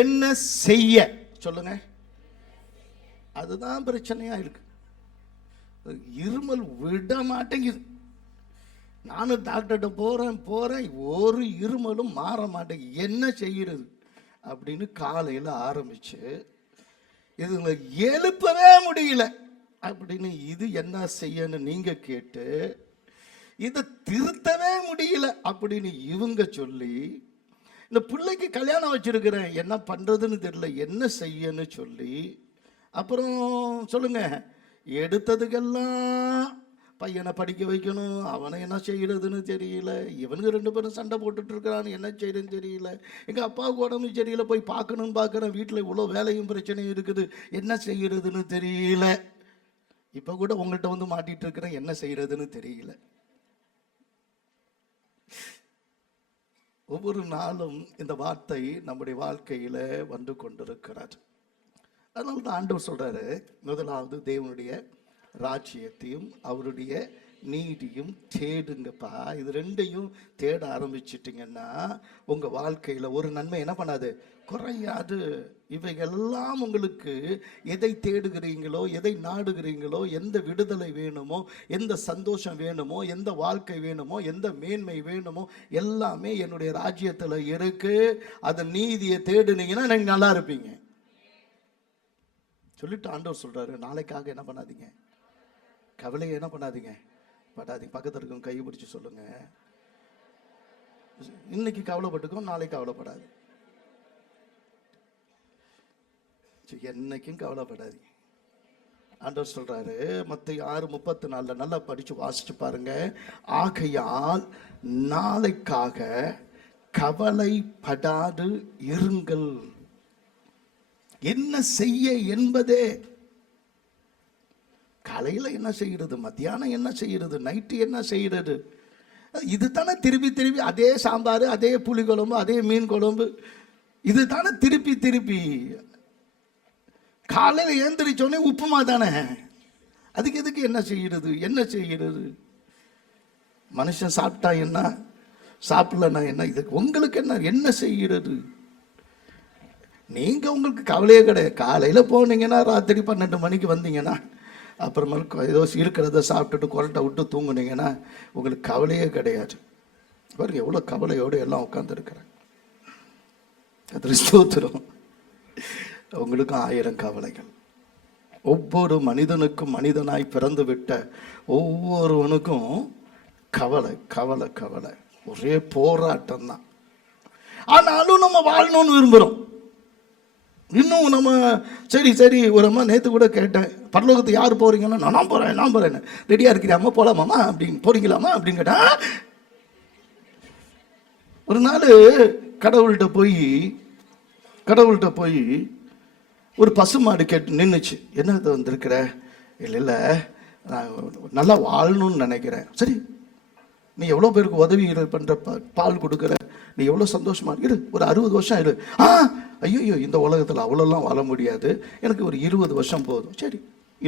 என்ன செய்ய சொல்லுங்க. அதுதான் பிரச்சனையா இருக்கு. இருமல் விட மாட்டேங்குது. நானும் டாக்டர்கிட்ட போறேன் ஒரு இருமலும் மாற மாட்டேங்குது. என்ன செய்யறது அப்படின்னு காலையில் ஆரம்பிச்சு இதுங்களை எழுப்பவே முடியல அப்படின்னு இது என்ன செய்யன்னு நீங்க கேட்டு இதை திருத்தவே முடியல அப்படின்னு இவங்க சொல்லி இந்த பிள்ளைக்கு கல்யாணம் வச்சிருக்கிறேன் என்ன பண்றதுன்னு தெரியல என்ன செய்யன்னு சொல்லி அப்புறம் சொல்லுங்க எடுத்ததுக்கெல்லாம் பையனை படிக்க வைக்கணும், அவனை என்ன செய்யறதுன்னு தெரியல, இவனுக்கு 2 பேரும் சண்டை போட்டுட்டு இருக்கிறான்னு என்ன செய்யறதுன்னு தெரியல, எங்கள் அப்பாவுக்கு உடம்பு தெரியல, போய் பார்க்குறேன், வீட்டில் இவ்வளோ வேலையும் பிரச்சனையும் இருக்குது, என்ன செய்யறதுன்னு தெரியல. இப்போ கூட உங்கள்கிட்ட வந்து மாட்டிட்டு இருக்கிறேன், என்ன செய்யறதுன்னு தெரியல. ஒவ்வொரு நாளும் இந்த வார்த்தை நம்முடைய வாழ்க்கையில் வந்து கொண்டிருக்கிறார். அதனால தான் ஆண்டவர் சொல்றாரு, முதலாவது தேவனுடைய ராஜ்யத்தையும் அவருடைய நீதியும் தேடுங்கப்பா. இது 2ஐயும் தேட ஆரம்பிச்சிட்டிங்கன்னா உங்க வாழ்க்கையில ஒரு நன்மை என்ன பண்ணாது, குறையாது. இவையெல்லாம் உங்களுக்கு எதை தேடுகிறீங்களோ, எதை நாடுகிறீங்களோ, எந்த விடுதலை வேணுமோ, எந்த சந்தோஷம் வேணுமோ, எந்த வாழ்க்கை வேணுமோ, எந்த மேன்மை வேணுமோ எல்லாமே என்னுடைய ராஜ்யத்தில் இருக்கு. அதன் நீதியை தேடுனீங்கன்னா நீங்க நல்லா இருப்பீங்க சொல்லிட்டு ஆண்டவர் சொல்றாரு. நாளைக்காக என்ன பண்ணாதீங்க, கவலையை என்ன பண்ணாதீங்க, படாதீங்க. பக்கத்தில் இருக்கும் கை பிடிச்சி சொல்லுங்க, இன்னைக்கு கவலைப்பட்டுக்கோ, நாளைக்கு கவலைப்படாது. என்னைக்கும் கவலைப்படாதீங்க. ஆண்டவர் சொல்றாரு மத்தேயு 6:34 நல்லா படிச்சு வாசிச்சு பாருங்க. ஆகையால் நாளைக்காக கவலைப்படாது இருங்கள். என்ன செய்ய என்பதே, காலையில் என்ன செய்கிறது, மத்தியானம் என்ன செய்கிறது, நைட்டு என்ன செய்கிறது, இது தானே திருப்பி அதே சாம்பார், அதே புளி குழம்பு, அதே மீன் குழம்பு, இது தானே திருப்பி காலையில் ஏந்திரிச்சோடனே உப்புமா தானே, அதுக்கு எதுக்கு என்ன செய்கிறது. மனுஷன் சாப்பிட்டா என்ன, சாப்பிடலன்னா என்ன, இதுக்கு உங்களுக்கு என்ன செய்கிறது. நீங்க உங்களுக்கு கவலையே கிடையாது. காலையில் போனீங்கன்னா ராத்திரி 12 மணிக்கு வந்தீங்கன்னா அப்புறமா ஏதோ இருக்கிறத சாப்பிட்டுட்டு கொரட்டை விட்டு தூங்குனீங்கன்னா உங்களுக்கு கவலையே கிடையாது. பாருங்க எவ்வளோ கவலையோடு எல்லாம் உட்காந்துருக்கிறேன். அது ஸ்தோத்திரம். உங்களுக்கும் 1000 கவலைகள். ஒவ்வொரு மனிதனுக்கும், மனிதனாய் பிறந்து விட்ட ஒவ்வொருவனுக்கும் கவலை ஒரே போராட்டம் தான். ஆனாலும் நம்ம வாழணும்னு விரும்புகிறோம். இன்னும் நம்ம சரி ஒரு அம்மா நேற்று கூட கேட்டேன், பரலோகத்தை யார் போறீங்கன்னா நான் போறேன் ரெடியா இருக்கிறாமா போலாமாமா அப்படின்னு, போறீங்களாமா அப்படின்னு கேட்டா. ஒரு நாள் கடவுள்கிட்ட போய் ஒரு பசுமாடு கேட்டு நின்றுச்சு. என்ன வந்திருக்கிற, இல்லை நான் நல்லா வாழணும்னு நினைக்கிறேன். சரி, நீ எவ்வளோ பேருக்கு உதவி பண்ணுற, பால் கொடுக்குற, நீ எவ்வளோ சந்தோஷமா இரு, ஒரு 60 வருஷம் இரு. ஐயோ இந்த உலகத்தில் அவ்வளோலாம் வாழ முடியாது, எனக்கு ஒரு 20 வருஷம் போதும். சரி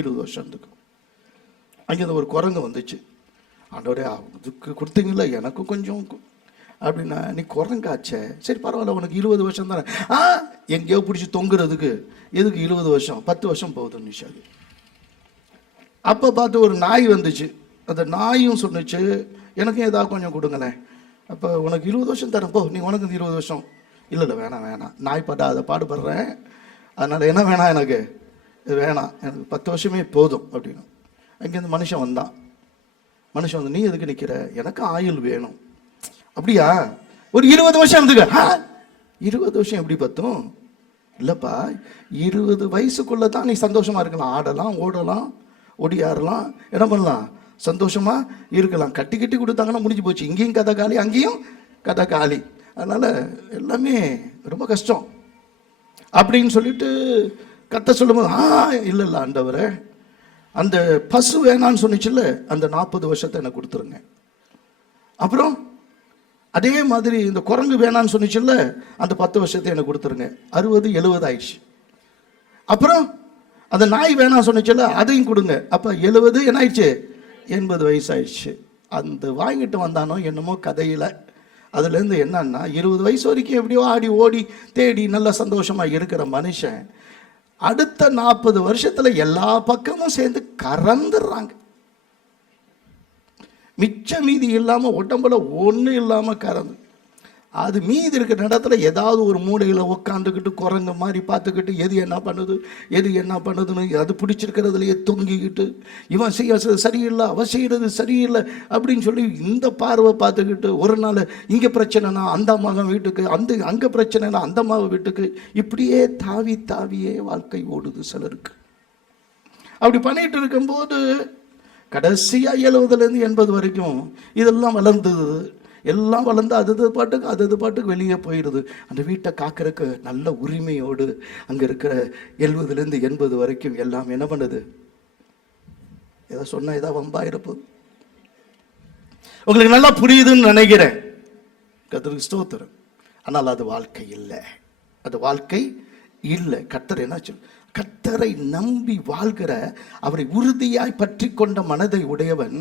20 வருஷம் இருக்கும். அங்கே ஒரு குரங்கு வந்துச்சு. ஆண்டவரே அதுக்கு கொடுத்தீங்களா, எனக்கும் கொஞ்சம் அப்படின்னா, நீ குரங்காச்சே, சரி பரவாயில்ல உனக்கு 20 வருஷம் தானே. எங்கேயோ பிடிச்சி தொங்குறதுக்கு எதுக்கு 20 வருஷம், 10 வருஷம் போகுதுன்னு நிஷாது. அப்போ பார்த்து ஒரு நாய் வந்துச்சு. அந்த நாயும் சொன்னிச்சு, எனக்கும் ஏதாவது கொஞ்சம் கொடுங்களேன். அப்போ உனக்கு 20 வருஷம் தரேன், போ நீ உனக்கு 20 வருஷம். இல்லை வேணாம், நாய் பாட்டா அதை பாடுபடுறேன், அதனால் என்ன வேணாம், எனக்கு இது வேணாம், எனக்கு 10 வருஷமே போதும் அப்படின்னு. அங்கேருந்து மனுஷன் வந்து நீ எதுக்கு நிற்கிற, எனக்கு ஆயுள் வேணும். அப்படியா, ஒரு 20 வருஷம் இருந்துக்க. 20 வருஷம் எப்படி பத்தும்? இல்லைப்பா, 20 வயசுக்குள்ளே தான் நீ சந்தோஷமாக இருக்கலாம், ஆடலாம், ஓடலாம், ஒடியாடலாம், என்ன பண்ணலாம், சந்தோஷமா இருக்கலாம். கட்டி கொடுத்தாங்கன்னா முடிஞ்சு போச்சு. இங்கேயும் கதை காலி, அங்கேயும் கதை காலி. அதனால எல்லாமே ரொம்ப கஷ்டம் அப்படின்னு சொல்லிட்டு கத்த சொல்லும்போது, இல்லை ஆண்டவரே, அந்த பசு வேணான்னு சொன்னிச்சுல்ல, அந்த 40 வருஷத்தை எனக்கு கொடுத்துருங்க. அப்புறம் அதே மாதிரி இந்த குரங்கு வேணான்னு சொன்னிச்சுல்ல, அந்த 10 வருஷத்தை எனக்கு கொடுத்துருங்க. 60 70 ஆயிடுச்சு. அப்புறம் அந்த நாய் வேணான்னு சொன்னிச்சுல்ல, அதையும் கொடுங்க. அப்போ 70 என்ன ஆயிடுச்சு, 80 வயசு ஆயிடுச்சு. அந்த வாங்கிட்டு வந்தானோ என்னமோ கதையில் அதுலேருந்து என்னன்னா 20 வயசு வரைக்கும் எப்படியோ ஆடி ஓடி தேடி நல்ல சந்தோஷமாக இருக்கிற மனுஷன் அடுத்த 40 வருஷத்தில் எல்லா பக்கமும் சேர்ந்து கறந்துடுறாங்க. மிச்ச மீதி இல்லாமல் உடம்புல ஒன்றும் இல்லாமல் கறந்து, அது மீதி இருக்கிற இடத்துல ஏதாவது ஒரு மூலையில் உக்காந்துக்கிட்டு குரங்க மாதிரி பார்த்துக்கிட்டு எது என்ன பண்ணுதுன்னு அது பிடிச்சிருக்கிறதுலையே தொங்கிக்கிட்டு, இவன் செய்ய சரியில்லை அவன் செய்கிறது சரியில்லை அப்படின்னு சொல்லி இந்த பார்வை பார்த்துக்கிட்டு, ஒரு நாள் இங்கே பிரச்சனைனா அந்த மகன் வீட்டுக்கு, அங்கே பிரச்சனைனா அந்த மகன் வீட்டுக்கு, இப்படியே தாவியே வாழ்க்கை ஓடுது சிலருக்கு. அப்படி பண்ணிட்டு இருக்கும்போது கடைசியாக 70லேருந்து 80 வரைக்கும் இதெல்லாம் வளர்ந்தது. எல்லாம் வளர்ந்து அது பாட்டுக்கு வெளியே போயிடுது. அந்த வீட்டை காக்கிறதுக்கு நல்ல உரிமையோடு அங்கே இருக்கிற 70லேருந்து 80 வரைக்கும் எல்லாம் என்ன பண்ணுது? ஏதோ சொன்னால் ஏதாவது வம்பாயிருப்போம். உங்களுக்கு நல்லா புரியுதுன்னு நினைக்கிறேன். கர்த்தருக்கு ஸ்தோத்திரம். ஆனால் அது வாழ்க்கை இல்லை, அது வாழ்க்கை இல்லை. கர்த்தர் என்ன சொல், கர்த்தரை நம்பி வாழ்கிற, அவரை உறுதியாய் பற்றி கொண்ட மனதை உடையவன்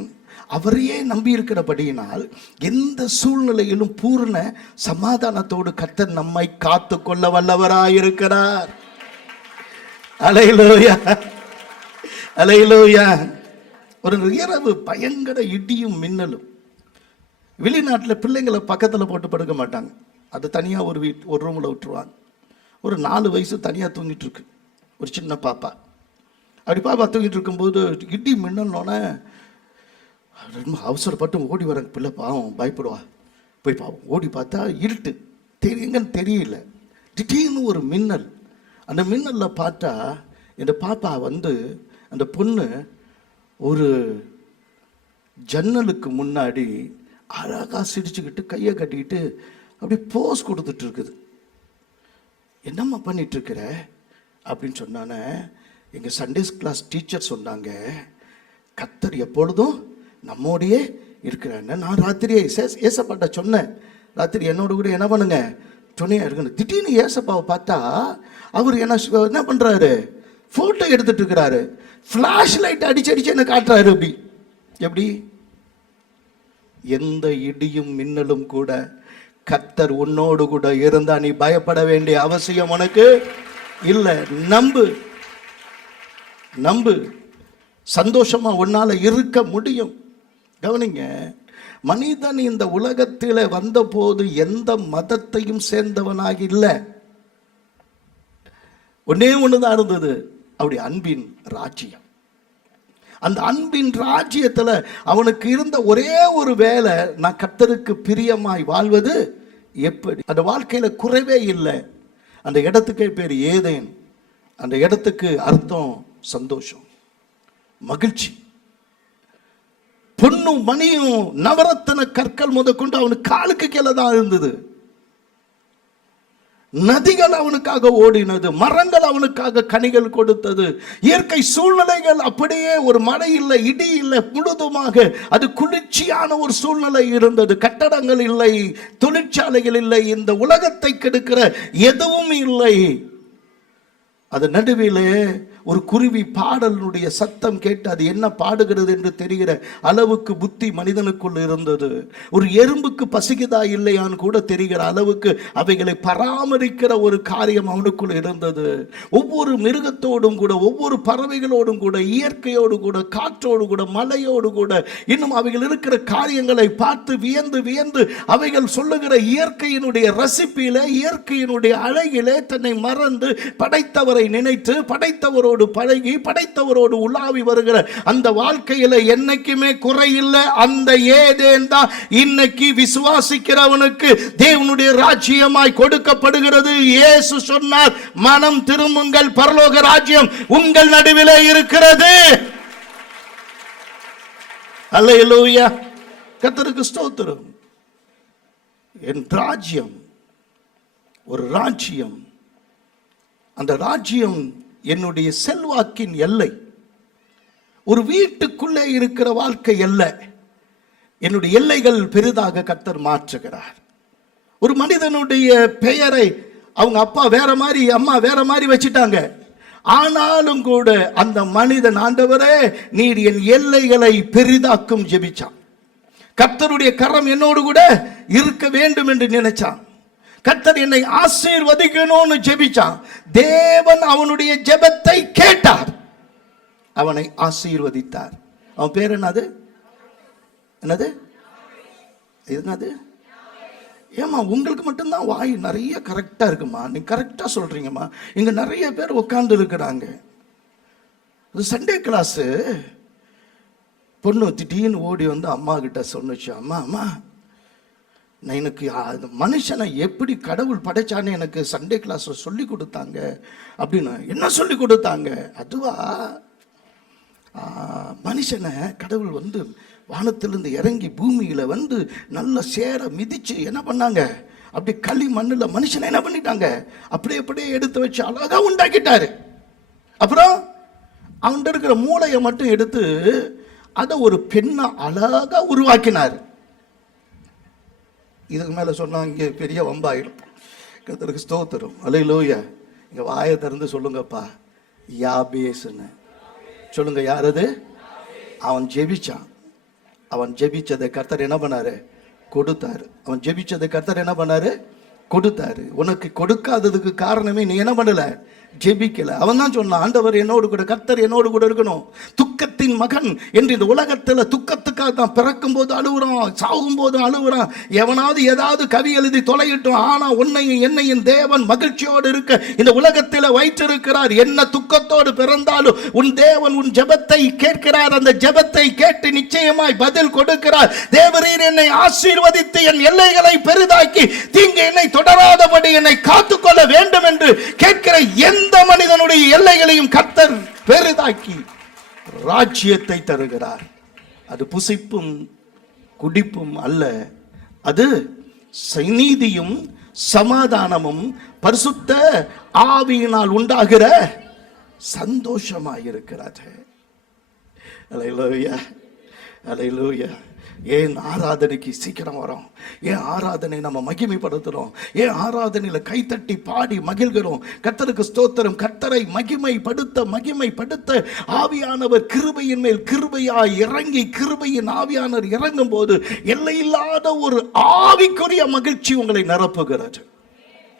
அவரையே நம்பி இருக்கிறபடியினால் எந்த சூழ்நிலையிலும் பூர்ண சமாதானத்தோடு கர்த்தர் நம்மை காத்து கொள்ள வல்லவராயிருக்கிறார். அல்லேலூயா, அல்லேலூயா. ஒரு இரவு பயங்கர இடியும் மின்னலும். வெளிநாட்டில் பிள்ளைங்களை பக்கத்தில் போட்டு படுக்க மாட்டாங்க, அது தனியாக ஒரு ரூமில் விட்டுருவாங்க. ஒரு 4 வயசு தனியாக தூங்கிட்டு இருக்கு ஒரு சின்ன பாப்பா. அப்படி பாப்பா தூங்கிட்டு இருக்கும்போது இடி மின்னலோன்னே ரொம்ப அவசரப்பட்டு ஓடி வர பிள்ளை பாவம் பயப்படுவா. போய் பாவம் ஓடி பார்த்தா இருட்டு, எங்கன்னு தெரியல. திடீர்னு ஒரு மின்னல். அந்த மின்னலில் பார்த்தா இந்த பாப்பா அந்த பொண்ணு ஒரு ஜன்னலுக்கு முன்னாடி அழகாக சிரிச்சுக்கிட்டு கையை கட்டிக்கிட்டு அப்படி போஸ் கொடுத்துட்டு இருக்குது. என்னம்மா பண்ணிட்டு இருக்கிற அப்படின்னு சொன்னானே, எங்கள் சண்டேஸ் கிளாஸ் டீச்சர் சொன்னாங்க, கர்த்தர் எப்பொழுதும் நம்மோடையே இருக்கிறான்னு. நான் ராத்திரியே ஏசப்பாட்ட சொன்னேன், ராத்திரி என்னோட கூட என்ன பண்ணுங்க துணையாக இருக்கணும். திடீர்னு ஏசப்பாவை பார்த்தா அவர் என்ன பண்ணுறாரு, ஃபோட்டோ எடுத்துட்டு இருக்கிறாரு. ஃப்ளாஷ் லைட் அடிச்சு என்ன காட்டுறாரு. எப்படி எந்த இடியும் மின்னலும் கூட கர்த்தர் உன்னோடு கூட இருந்தா நீ பயப்பட வேண்டிய அவசியம் உனக்கு இல்லை. நம்பு, சந்தோஷமா உன்னால இருக்க முடியும். கவனிங்க, மனிதன் இந்த உலகத்தில் வந்த போது எந்த மதத்தையும் சேர்ந்தவனாக இல்லை. ஒண்ணுதான் இருந்தது, அவருடைய அன்பின் ராஜ்யம். அந்த அன்பின் ராஜ்யத்தில் அவனுக்கு இருந்த ஒரே ஒரு வேலை, நான் கர்த்தருக்கு பிரியமாய் வாழ்வது எப்படி. அந்த வாழ்க்கையில குறைவே இல்லை. அந்த இடத்துக்கே பேர் ஏதேன். அந்த இடத்துக்கு அர்த்தம் சந்தோஷம், மகிழ்ச்சி. பொண்ணும் மணியும் நவரத்தன கற்கள் முதற்கொண்டு அவனுக்கு காலுக்கு கீழே தான் இருந்தது. நதிகள் அவனுக்காக ஓடினது, மரங்கள் அவனுக்காக கனிகள் கொடுத்தது. இயற்கை சூழ்நிலைகள் அப்படியே, ஒரு மழை இல்லை, இடி இல்லை, முழுதுமாக அது குளிர்ச்சியான ஒரு சூழ்நிலை இருந்தது. கட்டடங்கள் இல்லை, தொழிற்சாலைகள் இல்லை, இந்த உலகத்தை கெடுக்கிற எதுவும் இல்லை. அது நடுவிலே ஒரு குருவி பாடலுடைய சத்தம் கேட்டு அது என்ன பாடுகிறது என்று தெரிகிற அளவுக்கு புத்தி மனிதனுக்குள் இருந்தது. ஒரு எறும்புக்கு பசிக்குதா இல்லையான்னு கூட தெரிகிற அளவுக்கு அவைகளை பராமரிக்கிற ஒரு காரியம் அவனுக்குள் இருந்தது. ஒவ்வொரு மிருகத்தோடும் கூட, ஒவ்வொரு பறவைகளோடும் கூட, இயற்கையோடு கூட, காற்றோடு கூட, மலையோடு கூட, இன்னும் அவைகள் இருக்கிற காரியங்களை பார்த்து வியந்து அவைகள் சொல்லுகிற இயற்கையினுடைய ரசிப்பிலே, இயற்கையினுடைய அழகிலே தன்னை மறந்து படைத்தவரை நினைத்து, படைத்தவரோடு பழகி, படைத்தவரோடு உலாவி வருகிற அந்த வாழ்க்கையில என்னைக்குமே குறையில்லை. அந்த ஏதேன் தான் இன்னைக்கு விசுவாசிக்கிறவனுக்கு தேவனுடைய ராஜ்யமாய் கொடுக்கப்படுகிறது. இயேசு சொன்னார், மனம் திரும்புங்கள், பரலோக ராஜ்யம் உங்கள் நடுவிலே இருக்கிறது. அல்லேலூயா, கர்த்தருக்கு ஸ்தோத்திரம். என் ராஜ்யம் ஒரு ராஜ்யம். அந்த ராஜ்யம் என்னுடைய செல்வாக்கின் எல்லை. ஒரு வீட்டுக்குள்ளே இருக்கிற வாழ்க்கை அல்ல. என்னுடைய எல்லைகள் பெரிதாக கர்த்தர் மாற்றுகிறார். ஒரு மனிதனுடைய பெயரை அவங்க அப்பா வேற மாதிரி, அம்மா வேற மாதிரி வச்சிட்டாங்க. ஆனாலும் கூட அந்த மனிதன், ஆண்டவரே நீர் என் எல்லைகளை பெரிதாக்கும் ஜெபிச்சான். கர்த்தருடைய கரம் என்னோடு கூட இருக்க வேண்டும் என்று நினைச்சான். கர்த்தர் என்னை ஆசீர்வதிக்கணும்னு ஜெபிச்சான். தேவன் அவனுடைய ஜெபத்தை கேட்டார், அவனை ஆசீர்வதித்தார். அவன் பேர் என்னது? ஏமா உங்களுக்கு மட்டும்தான் வாய் நிறைய கரெக்டா இருக்குமா? நீ கரெக்டா சொல்றீங்கம்மா. இங்க நிறைய பேர் உட்கார்ந்து இருக்கிறாங்க. சண்டே கிளாஸ் பொண்ணு திடீர்னு ஓடி வந்து அம்மா கிட்ட சொன்னுச்சு, அம்மா அம்மா நான் எனக்கு மனுஷனை எப்படி கடவுள் படைச்சான்னு எனக்கு சண்டே கிளாஸ் சொல்லி கொடுத்தாங்க அப்படின்னு. என்ன சொல்லி கொடுத்தாங்க? அதுவா, மனுஷனை கடவுள் வந்து வானத்திலிருந்து இறங்கி பூமியில வந்து நல்ல சேர மிதிச்சு என்ன பண்ணாங்க, அப்படி களி மண்ணில் மனுஷனை என்ன பண்ணிட்டாங்க, அப்படியே எடுத்து வச்சு அழகா உண்டாக்கிட்டாரு. அப்புறம் அவன்கிட்ட இருக்கிற மூளையை மட்டும் எடுத்து அதை ஒரு பெண்ணை அழகா உருவாக்கினார். இதுக்கு மேல சொன்னா இங்க பெரிய வம்பாயிடும். கர்த்தருக்கு ஸ்தோத்திரம். அல்லேலூயா. இங்க வாயை திறந்து சொல்லுங்கப்பா, யாபேஸ்னு சொல்லுங்க. யாரது? அவன் ஜெபிச்சான். அவன் ஜெபிச்சதை கர்த்தர் என்ன பண்ணாரு? கொடுத்தாரு. அவன் ஜெபிச்சதை கர்த்தர் என்ன பண்ணாரு? கொடுத்தாரு. உனக்கு கொடுக்காததுக்கு காரணமே நீ என்ன பண்ணல? ஜெபிக்கல. அவன் தான் சொன்னான், ஆண்டவர் என்னோடு கூட, கர்த்தர் என்னோடு கூட இருக்கணும். துக்கத்தின் மகன் என்று இந்த உலகத்துல துக்கத்துக்காக தான் பிறக்கும் போது அழுகுறான், சாகும் போது அழுகுறான். எவனாவது ஏதாவது கவி எழுதி தொலையிட்டோம். ஆனா உன்னையும் என்னையும் தேவன் மகிழ்ச்சியோடு இருக்க இந்த உலகத்தில் வைத்திருக்கிறார். என்ன துக்கத்தோடு பிறந்தாலும் உன் தேவன் உன் ஜெபத்தை கேட்கிறார். அந்த ஜெபத்தை கேட்டு நிச்சயமாய் பதில் கொடுக்கிறார். தேவரீர் என்னை ஆசீர்வதித்து என் எல்லைகளை பெரிதாக்கி தீங்கு என்னை தொடராதபடி என்னை காத்துக்கொள்ள வேண்டும் என்று கேட்கிற எந்த மனிதனுடைய எல்லைகளையும் கர்த்தர் பெரிதாக்கி ராஜ்யத்தை தருகிறார். அது புசிப்பும் குடிப்பும் அல்ல, அது நீதியும் சமாதானமும் பரிசுத்த ஆவியினால் உண்டாகிற சந்தோஷமாயிருக்கிறது. அல்லேலூயா, அல்லேலூயா. ஏன் ஆராதனைக்கு சீக்கிரம் வரோம்? ஏன் ஆராதனை நம்ம மகிமைப்படுத்துறோம்? ஏன் ஆராதனையில கைத்தட்டி பாடி மகிழ்கிறோம்? கர்த்தருக்கு ஸ்தோத்திரம். கர்த்தரை மகிமைப்படுத்த ஆவியானவர் கிருபையின் மேல் கிருபையாய் இறங்கி, கிருபையின் ஆவியானவர் இறங்கும் போது எல்லையில்லாத ஒரு ஆவிக்குரிய மகிழ்ச்சி உங்களை நிரப்புகிறது.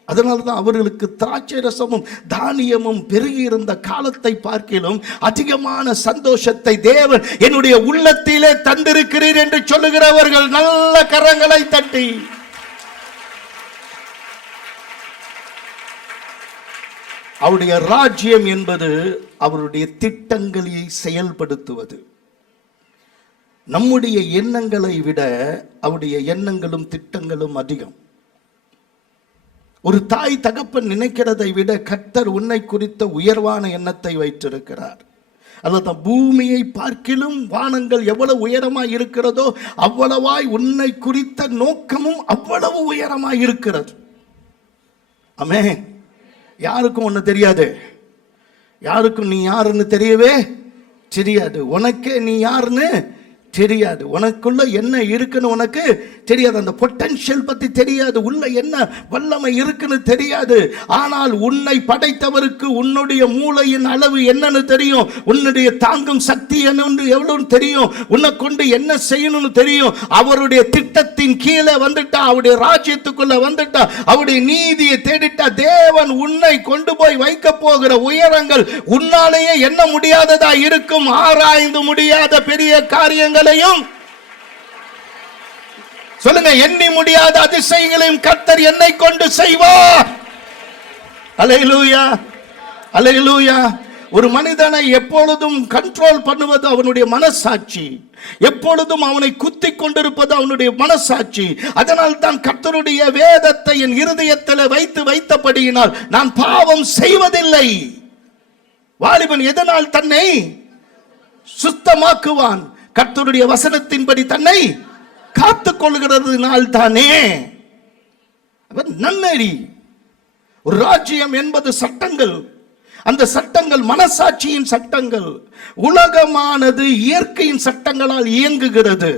அதனால்தான் அவர்களுக்கு திராட்சை ரசமும் தானியமும் பெருகி இருந்த காலத்தை பார்க்கிலும் அதிகமான சந்தோஷத்தை தேவன் என்னுடைய உள்ளத்திலே தந்திருக்கிறீர் என்று சொல்லுகிறவர்கள் நல்ல கரங்களை தட்டி அவருடைய ராஜ்யம் என்பது அவருடைய திட்டங்களை செயல்படுத்துவது. நம்முடைய எண்ணங்களை விட அவருடைய எண்ணங்களும் திட்டங்களும் அதிகம். ஒரு தாய் தகப்பன் நினைக்கிறதை விட கர்த்தர் உன்னை குறித்த உயர்வான எண்ணத்தை வைத்திருக்கிறார். அதான் பூமியை பார்க்கிலும் வானங்கள் எவ்வளவு உயரமாய் இருக்கிறதோ அவ்வளவாய் உன்னை குறித்த நோக்கமும் அவ்வளவு உயரமாய் இருக்கிறது. ஆமென். யாருக்கும் ஒண்ணு தெரியாது. யாருக்கும் நீ யாருன்னு தெரியவே தெரியாது. உனக்கே நீ யாருன்னு தெரியாது. உனக்குள்ள என்ன இருக்குன்னு உனக்கு தெரியாது. அந்த பொட்டன்ஷியல் பத்தி தெரியாது. உள்ள என்ன வல்லமை இருக்குன்னு தெரியாது. ஆனால் உன்னை படைத்தவருக்கு உன்னுடைய மூளையின் அளவு என்னன்னு தெரியும். உன்னுடைய தாங்கும் சக்தி என்னன்னு எவ்வளவு தெரியும். உன்னை கொண்டு என்ன செய்யணும்னு தெரியும். அவருடைய திட்டத்தின் கீழே வந்துட்டா, அவருடைய ராஜ்யத்துக்குள்ள வந்துட்டா, அவருடைய நீதியை தேடிட்டா, தேவன் உன்னை கொண்டு போய் வைக்க போகிற உயரங்கள் உன்னாலேயே எண்ண முடியாததா இருக்கும். ஆராய்ந்து முடியாத பெரிய காரியங்கள் சொல்லுங்க, எண்ணி முடியாத அதிசயங்களையும் கர்த்தர் என்னை கொண்டு செய்வார். அல்லேலூயா, அல்லேலூயா. ஒரு மனிதனை எப்பொழுதும் கண்ட்ரோல் பண்ணுவது அவனுடைய மனசாட்சி. எப்பொழுதும் அவனை குத்தி கொண்டிருப்பது அவனுடைய மனசாட்சி. அதனால் தான் கர்த்தருடைய வேதத்தை என் இருதயத்தில் வைத்தபடியினால் நான் பாவம் செய்வதில்லை. வாலிபன் எதனால் தன்னை சுத்தமாக்குவான்? கர்த்தருடைய வசனத்தின்படி தன்னை காத்துக் கொள்கிறதுனால் தானே. நன்னெறி. ஒரு ராஜ்யம் என்பது சட்டங்கள். அந்த சட்டங்கள் மனசாட்சியின் சட்டங்கள். உலகமானது இயற்கையின் சட்டங்களால் இயங்குகிறது.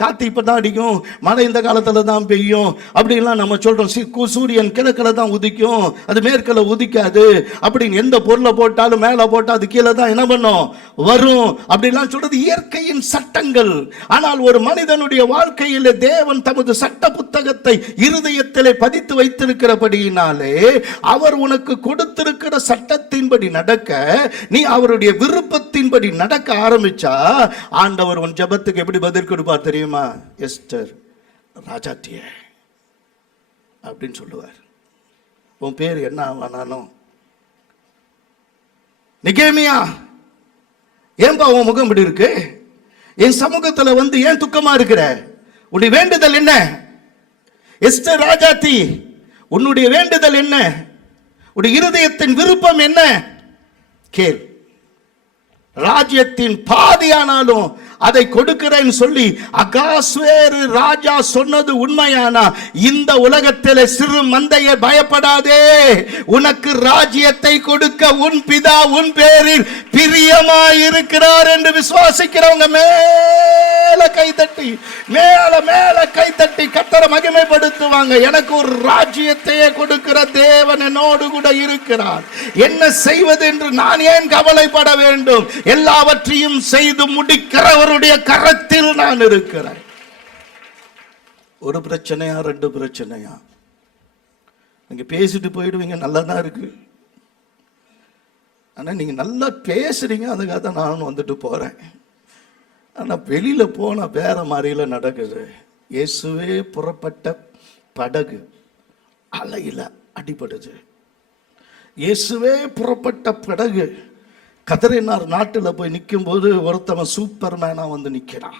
காற்று இப்போ தான் அடிக்கும், மழை இந்த காலத்தில் தான் பெய்யும் அப்படின்லாம் நம்ம சொல்கிறோம். சூரியன் கிழக்கில் தான் உதிக்கும், அது மேற்கில் உதிக்காது அப்படின்னு. எந்த பொருளை போட்டாலும் மேலே போட்டால் அது கீழே தான் என்ன பண்ணும், வரும் அப்படின்லாம் சொல்றது இயற்கையின் சட்டங்கள். ஆனால் ஒரு மனிதனுடைய வாழ்க்கையில் தேவன் தமது சட்ட புத்தகத்தை இருதயத்திலே பதித்து வைத்திருக்கிறபடியினாலே அவர் உனக்கு கொடுத்திருக்கிற சட்டத்தின்படி நடக்க, நீ அவருடைய விருப்பத்தின்படி நடக்க ஆரம்பிச்சா ஆண்டவர் உன் ஜெபத்துக்கு எப்படி பதில் கொடுப்பார் தெரியுமா? எஸ்தர் ராஜாத்திய அப்படின்னு சொல்லுவார். உன் பேர் என்ன ஆனாலும், நிகேமியா ஏன்பா உன் முகம் இப்படி இருக்கு, என் சமூகத்துல வந்து ஏன் துக்கமா இருக்கிற, உன்னுடைய வேண்டுதல் என்ன? எஸ்தர் ராஜாத்தி, உன்னுடைய வேண்டுதல் என்ன, உன்னுடைய இருதயத்தின் விருப்பம் என்ன கேள். ராஜ்யத்தின் பாதியானாலும் அதை கொடுக்கிறேன்னு சொல்லி அகாஸ்வேரு ராஜா சொன்னது உண்மையானா, இந்த உலகத்தில் சிறு மந்தையை பயப்படாதே, உனக்கு ராஜ்யத்தை கொடுக்க உன் பிதா உன் பேரில் பிரியமாய் இருக்கிறார் என்று விசுவாசிக்கிறவங்க மேல கைதட்டி மேல கைதட்டி கர்த்தரை மகிமைப்படுத்துவாங்க. எனக்கு ஒரு ராஜ்யத்தையே கொடுக்கிற தேவன் என்னோடு கூட இருக்கிறார், என்ன செய்வது என்று நான் ஏன் கவலைப்பட வேண்டும், எல்லாவற்றையும் செய்து முடிக்கிறவருடைய கரத்தில் நான் இருக்கிறேன். ஒரு பிரச்சனையா ரெண்டு பிரச்சனையா நீங்க பேசிட்டு போயிடுவீங்க, நல்லதா இருக்கு. ஆனா நீங்க நல்லா பேசுறீங்க, அதுக்காக தான் நானும் வந்துட்டு போறேன். ஆனா வெளியில போனா வேற மாதிரில நடக்குது. இயேசுவே புறப்பட்ட படகு அலையில அடிபடுது. இயேசுவே புறப்பட்ட படகு கதறினார் நாட்டில் போய் நிற்கும் போது ஒருத்தவன் சூப்பர் மேனா வந்து நிற்கிறான்.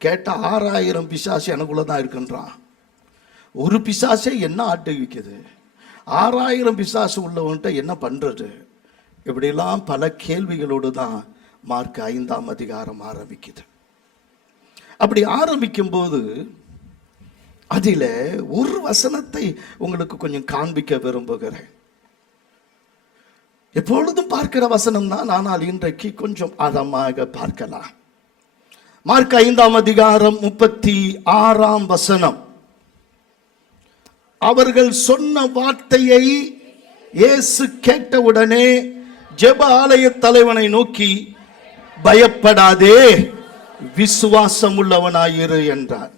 கேட்டா 6000 பிசாசு எனக்குள்ள தான் இருக்குன்றான். ஒரு பிசாசே என்ன ஆட்டு விற்குது, 6000 பிசாசு உள்ளவன்ட்ட என்ன பண்றது? இப்படிலாம் பல கேள்விகளோடு தான் மார்க் 5ஆம் அதிகாரம் ஆரம்பிக்குது. அப்படி ஆரம்பிக்கும் போது அதில் ஒரு வசனத்தை உங்களுக்கு கொஞ்சம் காண்பிக்க விரும்புகிறேன். எப்பொழுதும் பார்க்கிற வசனம் தான், ஆனால் இன்றைக்கு கொஞ்சம் ஆழமாக பார்க்கலாம். மார்க் 5ஆம் அதிகாரம் 36ஆம் வசனம். அவர்கள் சொன்ன வார்த்தையை இயேசு கேட்டவுடனே ஜெப ஆலய தலைவனை நோக்கி, பயப்படாதே, விசுவாசம் உள்ளவனாயிரு என்றார்.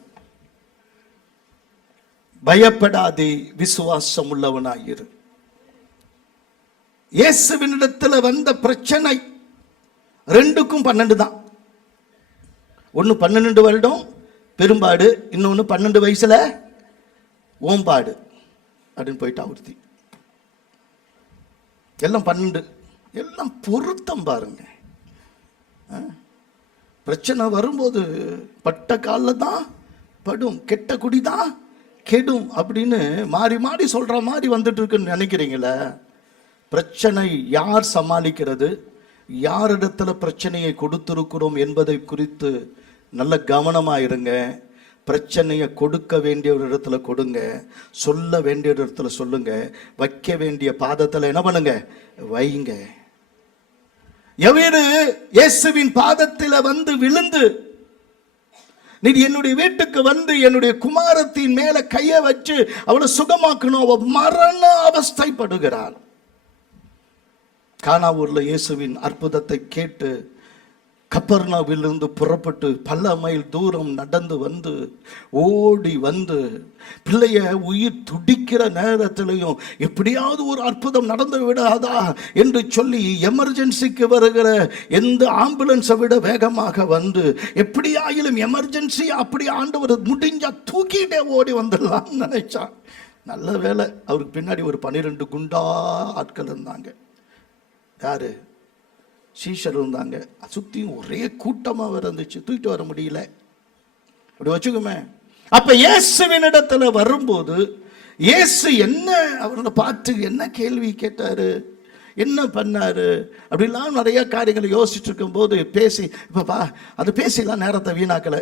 பயப்படாதே, விசுவாசம் உள்ளவனாயிரு. இயேசுவினிடத்தில் வந்த பிரச்சனை 2க்கும் 12 தான். ஒன்று 12 வருடம் பெரும்பாடு, இன்னொன்று 12 வயசுல ஓம்பாடு அப்படின்னு போயிட்டா ஒருத்தி. எல்லாம் 12, எல்லாம் பொருத்தம் பாருங்க. பிரச்சனை வரும்போது பட்ட காலில் தான் படும், கெட்ட குடி தான் கெடும் அப்படின்னு மாறி மாறி சொல்ற மாதிரி வந்துட்டு இருக்குன்னு நினைக்கிறீங்களே. பிரச்சனை யார் சமாளிக்கிறது, யாரிடத்துல பிரச்சனையை கொடுத்திருக்கிறோம் என்பதை குறித்து நல்ல கவனமாக இருங்க. பிரச்சனையை கொடுக்க வேண்டிய ஒரு இடத்துல கொடுங்க, சொல்ல வேண்டிய இடத்துல சொல்லுங்க, வைக்க வேண்டிய பாதத்தில் என்ன பண்ணுங்க, வைங்க. எவரு இயேசுவின் பாதத்தில் வந்து விழுந்து, நீ என்னுடைய வீட்டுக்கு வந்து என்னுடைய குமாரத்தின் மேல கையை வச்சு அவளை சுகமாக்கணும், அவ மரண அவஸ்தைப்படுகிறாள். கானாவூர்ல இயேசுவின் அற்புதத்தை கேட்டு கப்பர்னாவிலிருந்து புறப்பட்டு பல மைல் தூரம் நடந்து வந்து ஓடி வந்து பிள்ளைய உயிர் துடிக்கிற நேரத்திலையும் எப்படியாவது ஒரு அற்புதம் நடந்து விடாதா என்று சொல்லி எமர்ஜென்சிக்கு வருகிற எந்த ஆம்புலன்ஸை விட வேகமாக வந்து எப்படியாயிலும் எமர்ஜென்சி அப்படி ஆண்டவர் முடிஞ்சா தூக்கிட்டே ஓடி வந்துடலாம்னு நினைச்சான். நல்ல வேலை, அவருக்கு பின்னாடி ஒரு 12 குண்டா ஆட்கள் இருந்தாங்க. யாரு? சீஷர் இருந்தாங்க. சுத்தியும் ஒரே கூட்டமாக இருந்துச்சு, தூக்கிட்டு வர முடியல. அப்படி வச்சுக்கோமே. அப்ப இயேசுவின் இடத்துல வரும்போது இயேசு என்ன அவரை பார்த்து என்ன கேள்வி கேட்டாரு? என்ன பண்ணாரு அப்படிலாம் நிறைய காரியங்களை யோசிச்சுட்டு இருக்கும்போது பேசி இப்போப்பா அது பேசிலாம் நேரத்தை வீணாக்கலை.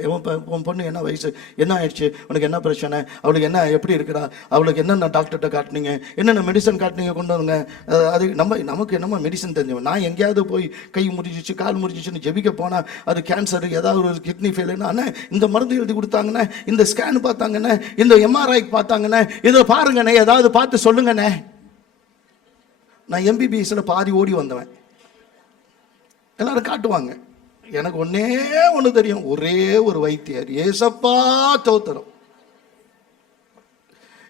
உன் பொண்ணு என்ன வயசு, என்ன ஆயிடுச்சு, உனக்கு என்ன பிரச்சனை, அவளுக்கு என்ன எப்படி இருக்கிறா, அவளுக்கு என்னென்ன டாக்டர்கிட்ட காட்டினீங்க, என்னென்ன மெடிசன் காட்டினீங்க கொண்டு வந்துங்க. அது நமக்கு என்னமோ மெடிசன் தெரிஞ்சவன். நான் எங்கேயாவது போய் கை முறிச்சிச்சு கால் முறிச்சிச்சுன்னு ஜெபிக்க போனால் அது கேன்சர், ஏதாவது ஒரு கிட்னி ஃபெயிலுன்னா அண்ணே இந்த மருந்து எழுதி கொடுத்தாங்கண்ணே, இந்த ஸ்கேன் பார்த்தாங்கண்ணே, இந்த எம்ஆர்ஐ பார்த்தாங்கண்ணே, இதை பாருங்கண்ணே, ஏதாவது பார்த்து சொல்லுங்கண்ணே. நான் எம்பிபிஎஸ்ல பாதி ஓடி வந்தவன். எல்லாரும் காட்டுவாங்க. எனக்கு ஒன்னே ஒன்று தெரியும், ஒரே ஒரு வைத்தியர், ஏசப்பா தோத்திரம்.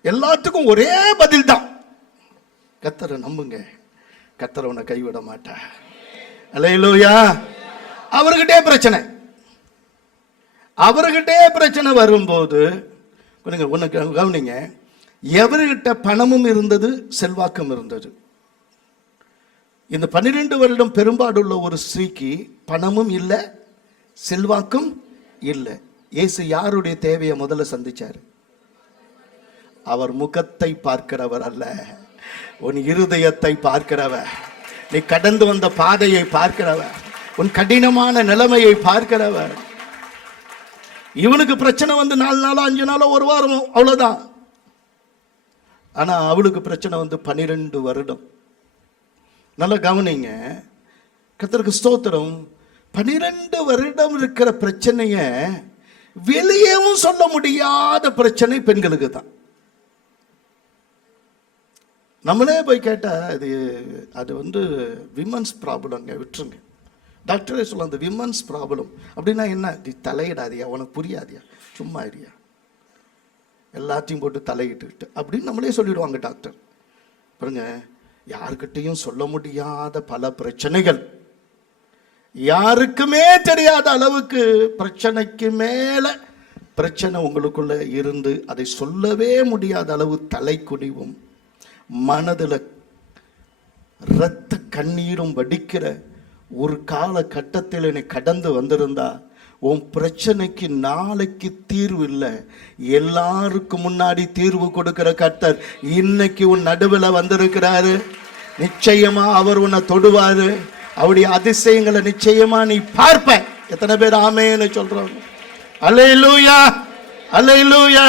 எல்லாத்துக்கும் ஒரே பதில் தான், கர்த்தரை நம்புங்க, கர்த்தரை உன்னை கைவிட மாட்டா. அல்லேலூயா. அவர்கிட்டே பிரச்சனை, அவர்கிட்டே பிரச்சனை வரும்போது ஒன்று கவனிங்க, எவர்கிட்ட பணமும் இருந்தது செல்வாக்கும் இருந்தது. இந்த 12 வருடம் பெரும்பாடுள்ள ஒரு ஸ்திரீக்கு பணமும் இல்லை செல்வாக்கும் இல்லை. இயேசு யாருடைய தேவையை முதல்ல சந்திச்சார்? அவர் முகத்தை பார்க்கிறவர் அல்ல, உன் இருதயத்தை பார்க்கிறவர், நீ கடந்து வந்த பாதையை பார்க்கிறவர், உன் கடினமான நிலைமையை பார்க்கிறவர். இவனுக்கு பிரச்சனை வந்து 4 நாளோ 5 நாளோ 1 வாரமோ அவ்வளவுதான். ஆனா அவளுக்கு பிரச்சனை வந்து 12 வருடம். நல்லா கவனிங்க, கர்த்தருக்கு ஸ்தோத்திரம். 12 வருடம் இருக்கிற பிரச்சனைய வெளியேவும் சொல்ல முடியாத பிரச்சனை பெண்களுக்கு தான். நம்மளே போய் கேட்டா அது வந்து விமன்ஸ் ப்ராப்ளம்ங்க, விட்டுருங்க. டாக்டரே சொல்ல அந்த விமன்ஸ் ப்ராப்ளம் அப்படின்னா என்ன, தலையிடாதியா, உனக்கு புரியாதியா, சும்மா இருியா, எல்லாத்தையும் போட்டு தலையிட்டு அப்படின்னு நம்மளே சொல்லிடுவாங்க டாக்டர். பாருங்க, யாருக்கிட்டையும் சொல்ல முடியாத பல பிரச்சனைகள், யாருக்குமே தெரியாத அளவுக்கு பிரச்சனைக்கு மேல பிரச்சனை உங்களுக்குள்ள இருந்து அதை சொல்லவே முடியாத அளவு தலை குனிவும் மனதில் இரத்த கண்ணீரும் வடிக்கிற ஒரு காலகட்டத்தில் என்னை கடந்து வந்திருந்தா, உன் பிரச்சனைக்கு நாளைக்கு தீர்வு இல்லை, எல்லாருக்கும் முன்னாடி தீர்வு கொடுக்கிற கர்த்தர் இன்னைக்கு உன் நடுவில் வந்திருக்கிறாரு. நிச்சயமா அவர் உன்னை தொடுவாரு, அவருடைய அதிசயங்களை நிச்சயமா நீ பார்ப்ப. எத்தனை பேர் ஆமேன்னு சொல்றாங்க? அல்லேலூயா, அல்லேலூயா,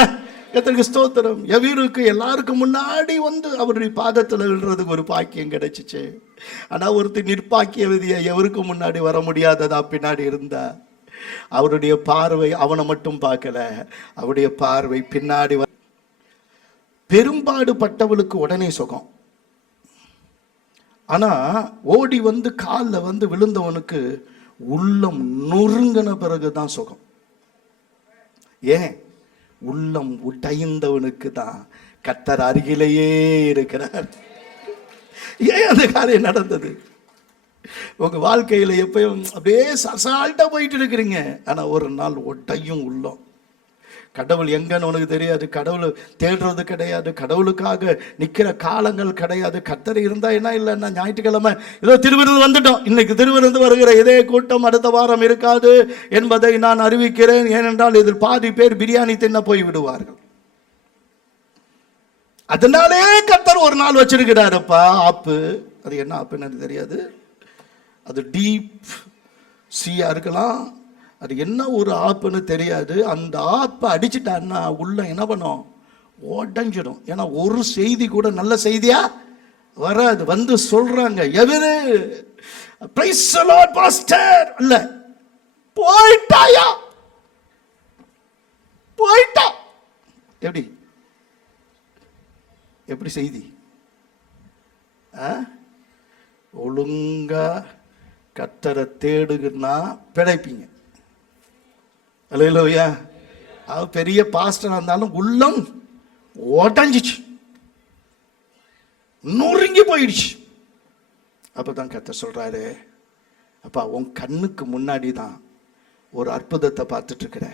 கர்த்தருக்கு ஸ்தோத்திரம். எவருக்கு எல்லாருக்கும் முன்னாடி வந்து அவருடைய பாதத்தில் விழுறதுக்கு ஒரு பாக்கியம் கிடைச்சிச்சு. ஆனா ஒருத்தர் நிற்பாக்கிய விதியை எவருக்கு முன்னாடி வர முடியாததா பின்னாடி இருந்தா, அவருடைய பார்வை அவனை மட்டும் பார்க்கல, அவருடைய பார்வை பின்னாடி. பெரும்பாடு பட்டவளுக்கு உடனே சுகம். ஆனா ஓடி வந்து காலில் வந்து விழுந்தவனுக்கு உள்ளம் நொறுங்கின பிறகுதான் சுகம். ஏன்? உள்ளம் உடைந்தவனுக்கு தான் கர்த்தர் அருகிலேயே இருக்கிறார். ஏன் அந்த காரியம் நடந்தது? உங்க வாழ்க்கையில எப்பயும் அப்படியே அசால்ட்டா போயிட்டு இருக்கிறீங்க, ஆனா ஒரு நாள் ஒட்டையும் உள்ளம். கடவுள் எங்கன்னு உனக்கு தெரியாது, கடவுள் தேடுறது கிடையாது, கடவுளுக்காக நிக்கிற காலங்கள் கிடையாது. கர்த்தர் இருந்தா என்ன இல்லைன்னா ஞாயிற்றுக்கிழமை ஏதோ திருவிருந்து வந்துட்டோம், இன்னைக்கு திருவிருந்து வருகிற இதே கூட்டம் அடுத்த வாரம் இருக்காது என்பதை நான் அறிவிக்கிறேன். ஏனென்றால் இதில் பாதி பேர் பிரியாணி தின்ன போய் விடுவார்கள். அதனாலே கர்த்தர் ஒரு நாள் வச்சிருக்கிறாருப்பா ஆப்பு. அது என்ன ஆப்புன்னு எனக்கு தெரியாது, அது டீப் சீயா இருக்கலாம், அது என்ன ஒரு ஆப்புன்னு தெரியாது. அந்த ஆப்பை அடிச்சுட்டான்னா உள்ள என்ன பண்ணும், உடஞ்சிடும். ஏன்னா ஒரு செய்தி கூட நல்ல செய்தியா வராது. வந்து சொல்றாங்க எவரு பிரைஸ் தி லார்ட் பாஸ்டர் இல்ல, போயிட்டாயா, போயிட்டா. எப்படி எப்படி செய்தி? ஒழுங்கா கர்த்தரை தேடுனா பிழைப்பீங்க. அல்லேலூயா. அவ பெரிய பாஸ்டரா இருந்தாலும் உள்ளம் உடஞ்சிச்சு, நொறுங்கி போயிடுச்சு. அப்பதான் கர்த்தர் சொல்றாரு, அப்பா உன் கண்ணுக்கு முன்னாடி தான் ஒரு அற்புதத்தை பார்த்துட்டு இருக்கிற.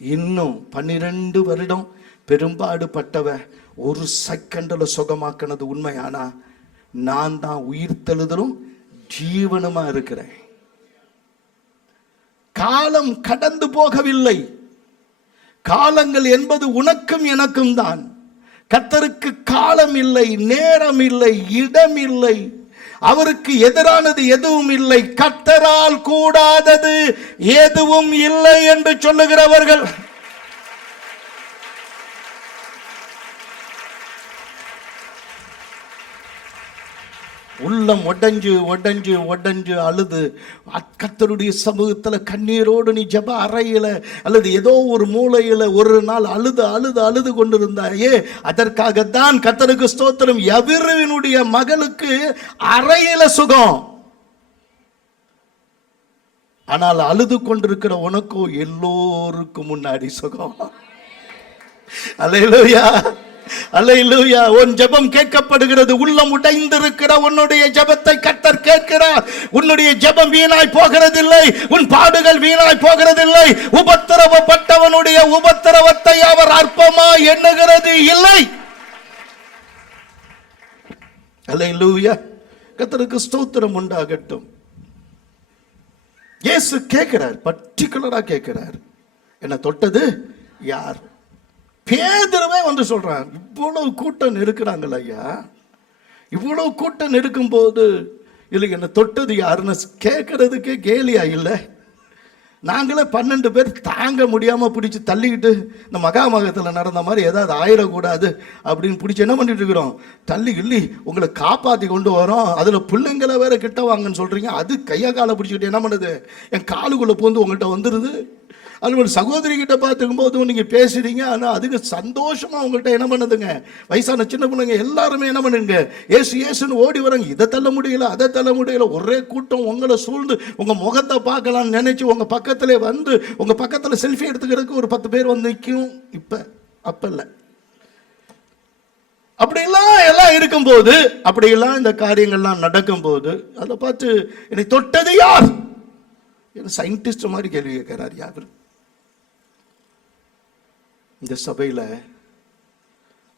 இன்னும் 12 வருடம் பெரும்பாடு பட்டவ ஒரு செகண்ட்ல சுகமாக்கினது உண்மையானா, நான் தான் உயிர் தெழுதலும் ஜீவனுமா இருக்கிறேன். காலம் கடந்து போகவில்லை. காலங்கள் என்பது உனக்கும் எனக்கும் தான். கர்த்தருக்கு காலம் இல்லை, நேரம் இல்லை, இடம் இல்லை. அவருக்கு எதிரானது எதுவும் இல்லை. கர்த்தரால் கூடாதது எதுவும் இல்லை என்று சொல்லுகிறவர்கள் உள்ளம் உடைஞ்சு உடைஞ்சு உடைஞ்சு அழுது கர்த்தருடைய சமூகத்தில் கண்ணீரோடு நீ ஜெப அறையில அல்லது ஏதோ ஒரு மூலையில ஒரு நாள் அழுது அழுது அழுது கொண்டிருந்தாயே, அதற்காகத்தான் கர்த்தருக்கு ஸ்தோத்திரம், யபிருவினுடைய மகளுக்கு அறையில சுகம். ஆனால் அழுது கொண்டிருக்கிற உனக்கோ எல்லோருக்கும் முன்னாடி சுகம். அல்லேலூயா, அல்லேலூயா. உன் ஜெபம் கேட்கப்படுகிறது. உள்ளம் உடைந்திருக்கிற உன்னுடைய ஜெபத்தை கர்த்தர் கேட்கிறார். உன்னுடைய ஜெபம் வீணாய் போகிறதில்லை, உன் பாடுகள் வீணாய் போகிறதில்லை. உபத்திரவப்பட்டவனுடைய உபத்திரவத்தை அவர் அற்பமாய் எண்ணுகிறது இல்லை. அல்லேலூயா, கர்த்தருக்கு ஸ்தோத்திரம் உண்டாகட்டும். இயேசு கேட்கிறார், பர்டிகுலரா கேட்கிறார், என்ன தொட்டது யார்? பேதுருவே வந்து சொல்றான், இவ்வளவு கூட்டம் நெருக்கிறாங்களா ஐயா, இவ்வளவு கூட்டம் நெருக்கும் போது இல்லை என்ன தொட்டது யாருன்னு கேட்கறதுக்கே கேலியா இல்லை? நாங்களே 12 பேர் தாங்க முடியாம பிடிச்சி தள்ளிக்கிட்டு இந்த மகாமகத்தில் நடந்த மாதிரி ஏதாவது ஆயிடக்கூடாது அப்படின்னு பிடிச்சி என்ன பண்ணிட்டு இருக்கிறோம், தள்ளி கிள்ளி உங்களை காப்பாற்றி கொண்டு வரோம். அதில் பிள்ளைங்களை வேற கிட்ட வாங்கன்னு சொல்றீங்க. அது கையா காலை பிடிச்சிக்கிட்டு என்ன பண்ணுது, என் காலுக்குள்ள பூந்து உங்கள்கிட்ட வந்துடுது. அது ஒரு சகோதரி கிட்ட பார்த்துக்கும் போது நீங்க பேசுறீங்க, ஆனால் அதுக்கு சந்தோஷமா உங்கள்கிட்ட என்ன பண்ணுதுங்க, வயசான சின்ன பிள்ளைங்க எல்லாருமே என்ன பண்ணுங்க, ஏசு ஏசுன்னு ஓடி வராங்க. இதை தள்ள முடியல, அதை தள்ள முடியல. ஒரே கூட்டம் உங்களை சூழ்ந்து உங்க முகத்தை பார்க்கலாம்னு நினைச்சு உங்க பக்கத்திலே வந்து உங்க பக்கத்துல செல்ஃபி எடுத்துக்கிறதுக்கு ஒரு 10 பேர் வந்து நிற்கும். அப்ப இல்லை. அப்படியெல்லாம் எல்லாம் இருக்கும்போது, அப்படியெல்லாம் இந்த காரியங்கள்லாம் நடக்கும் போது அதை பார்த்து என்னை தொட்டது யார்? சயின்டிஸ்ட் மாதிரி கேள்வி கேட்கிறார். யார்? இந்த சபையில்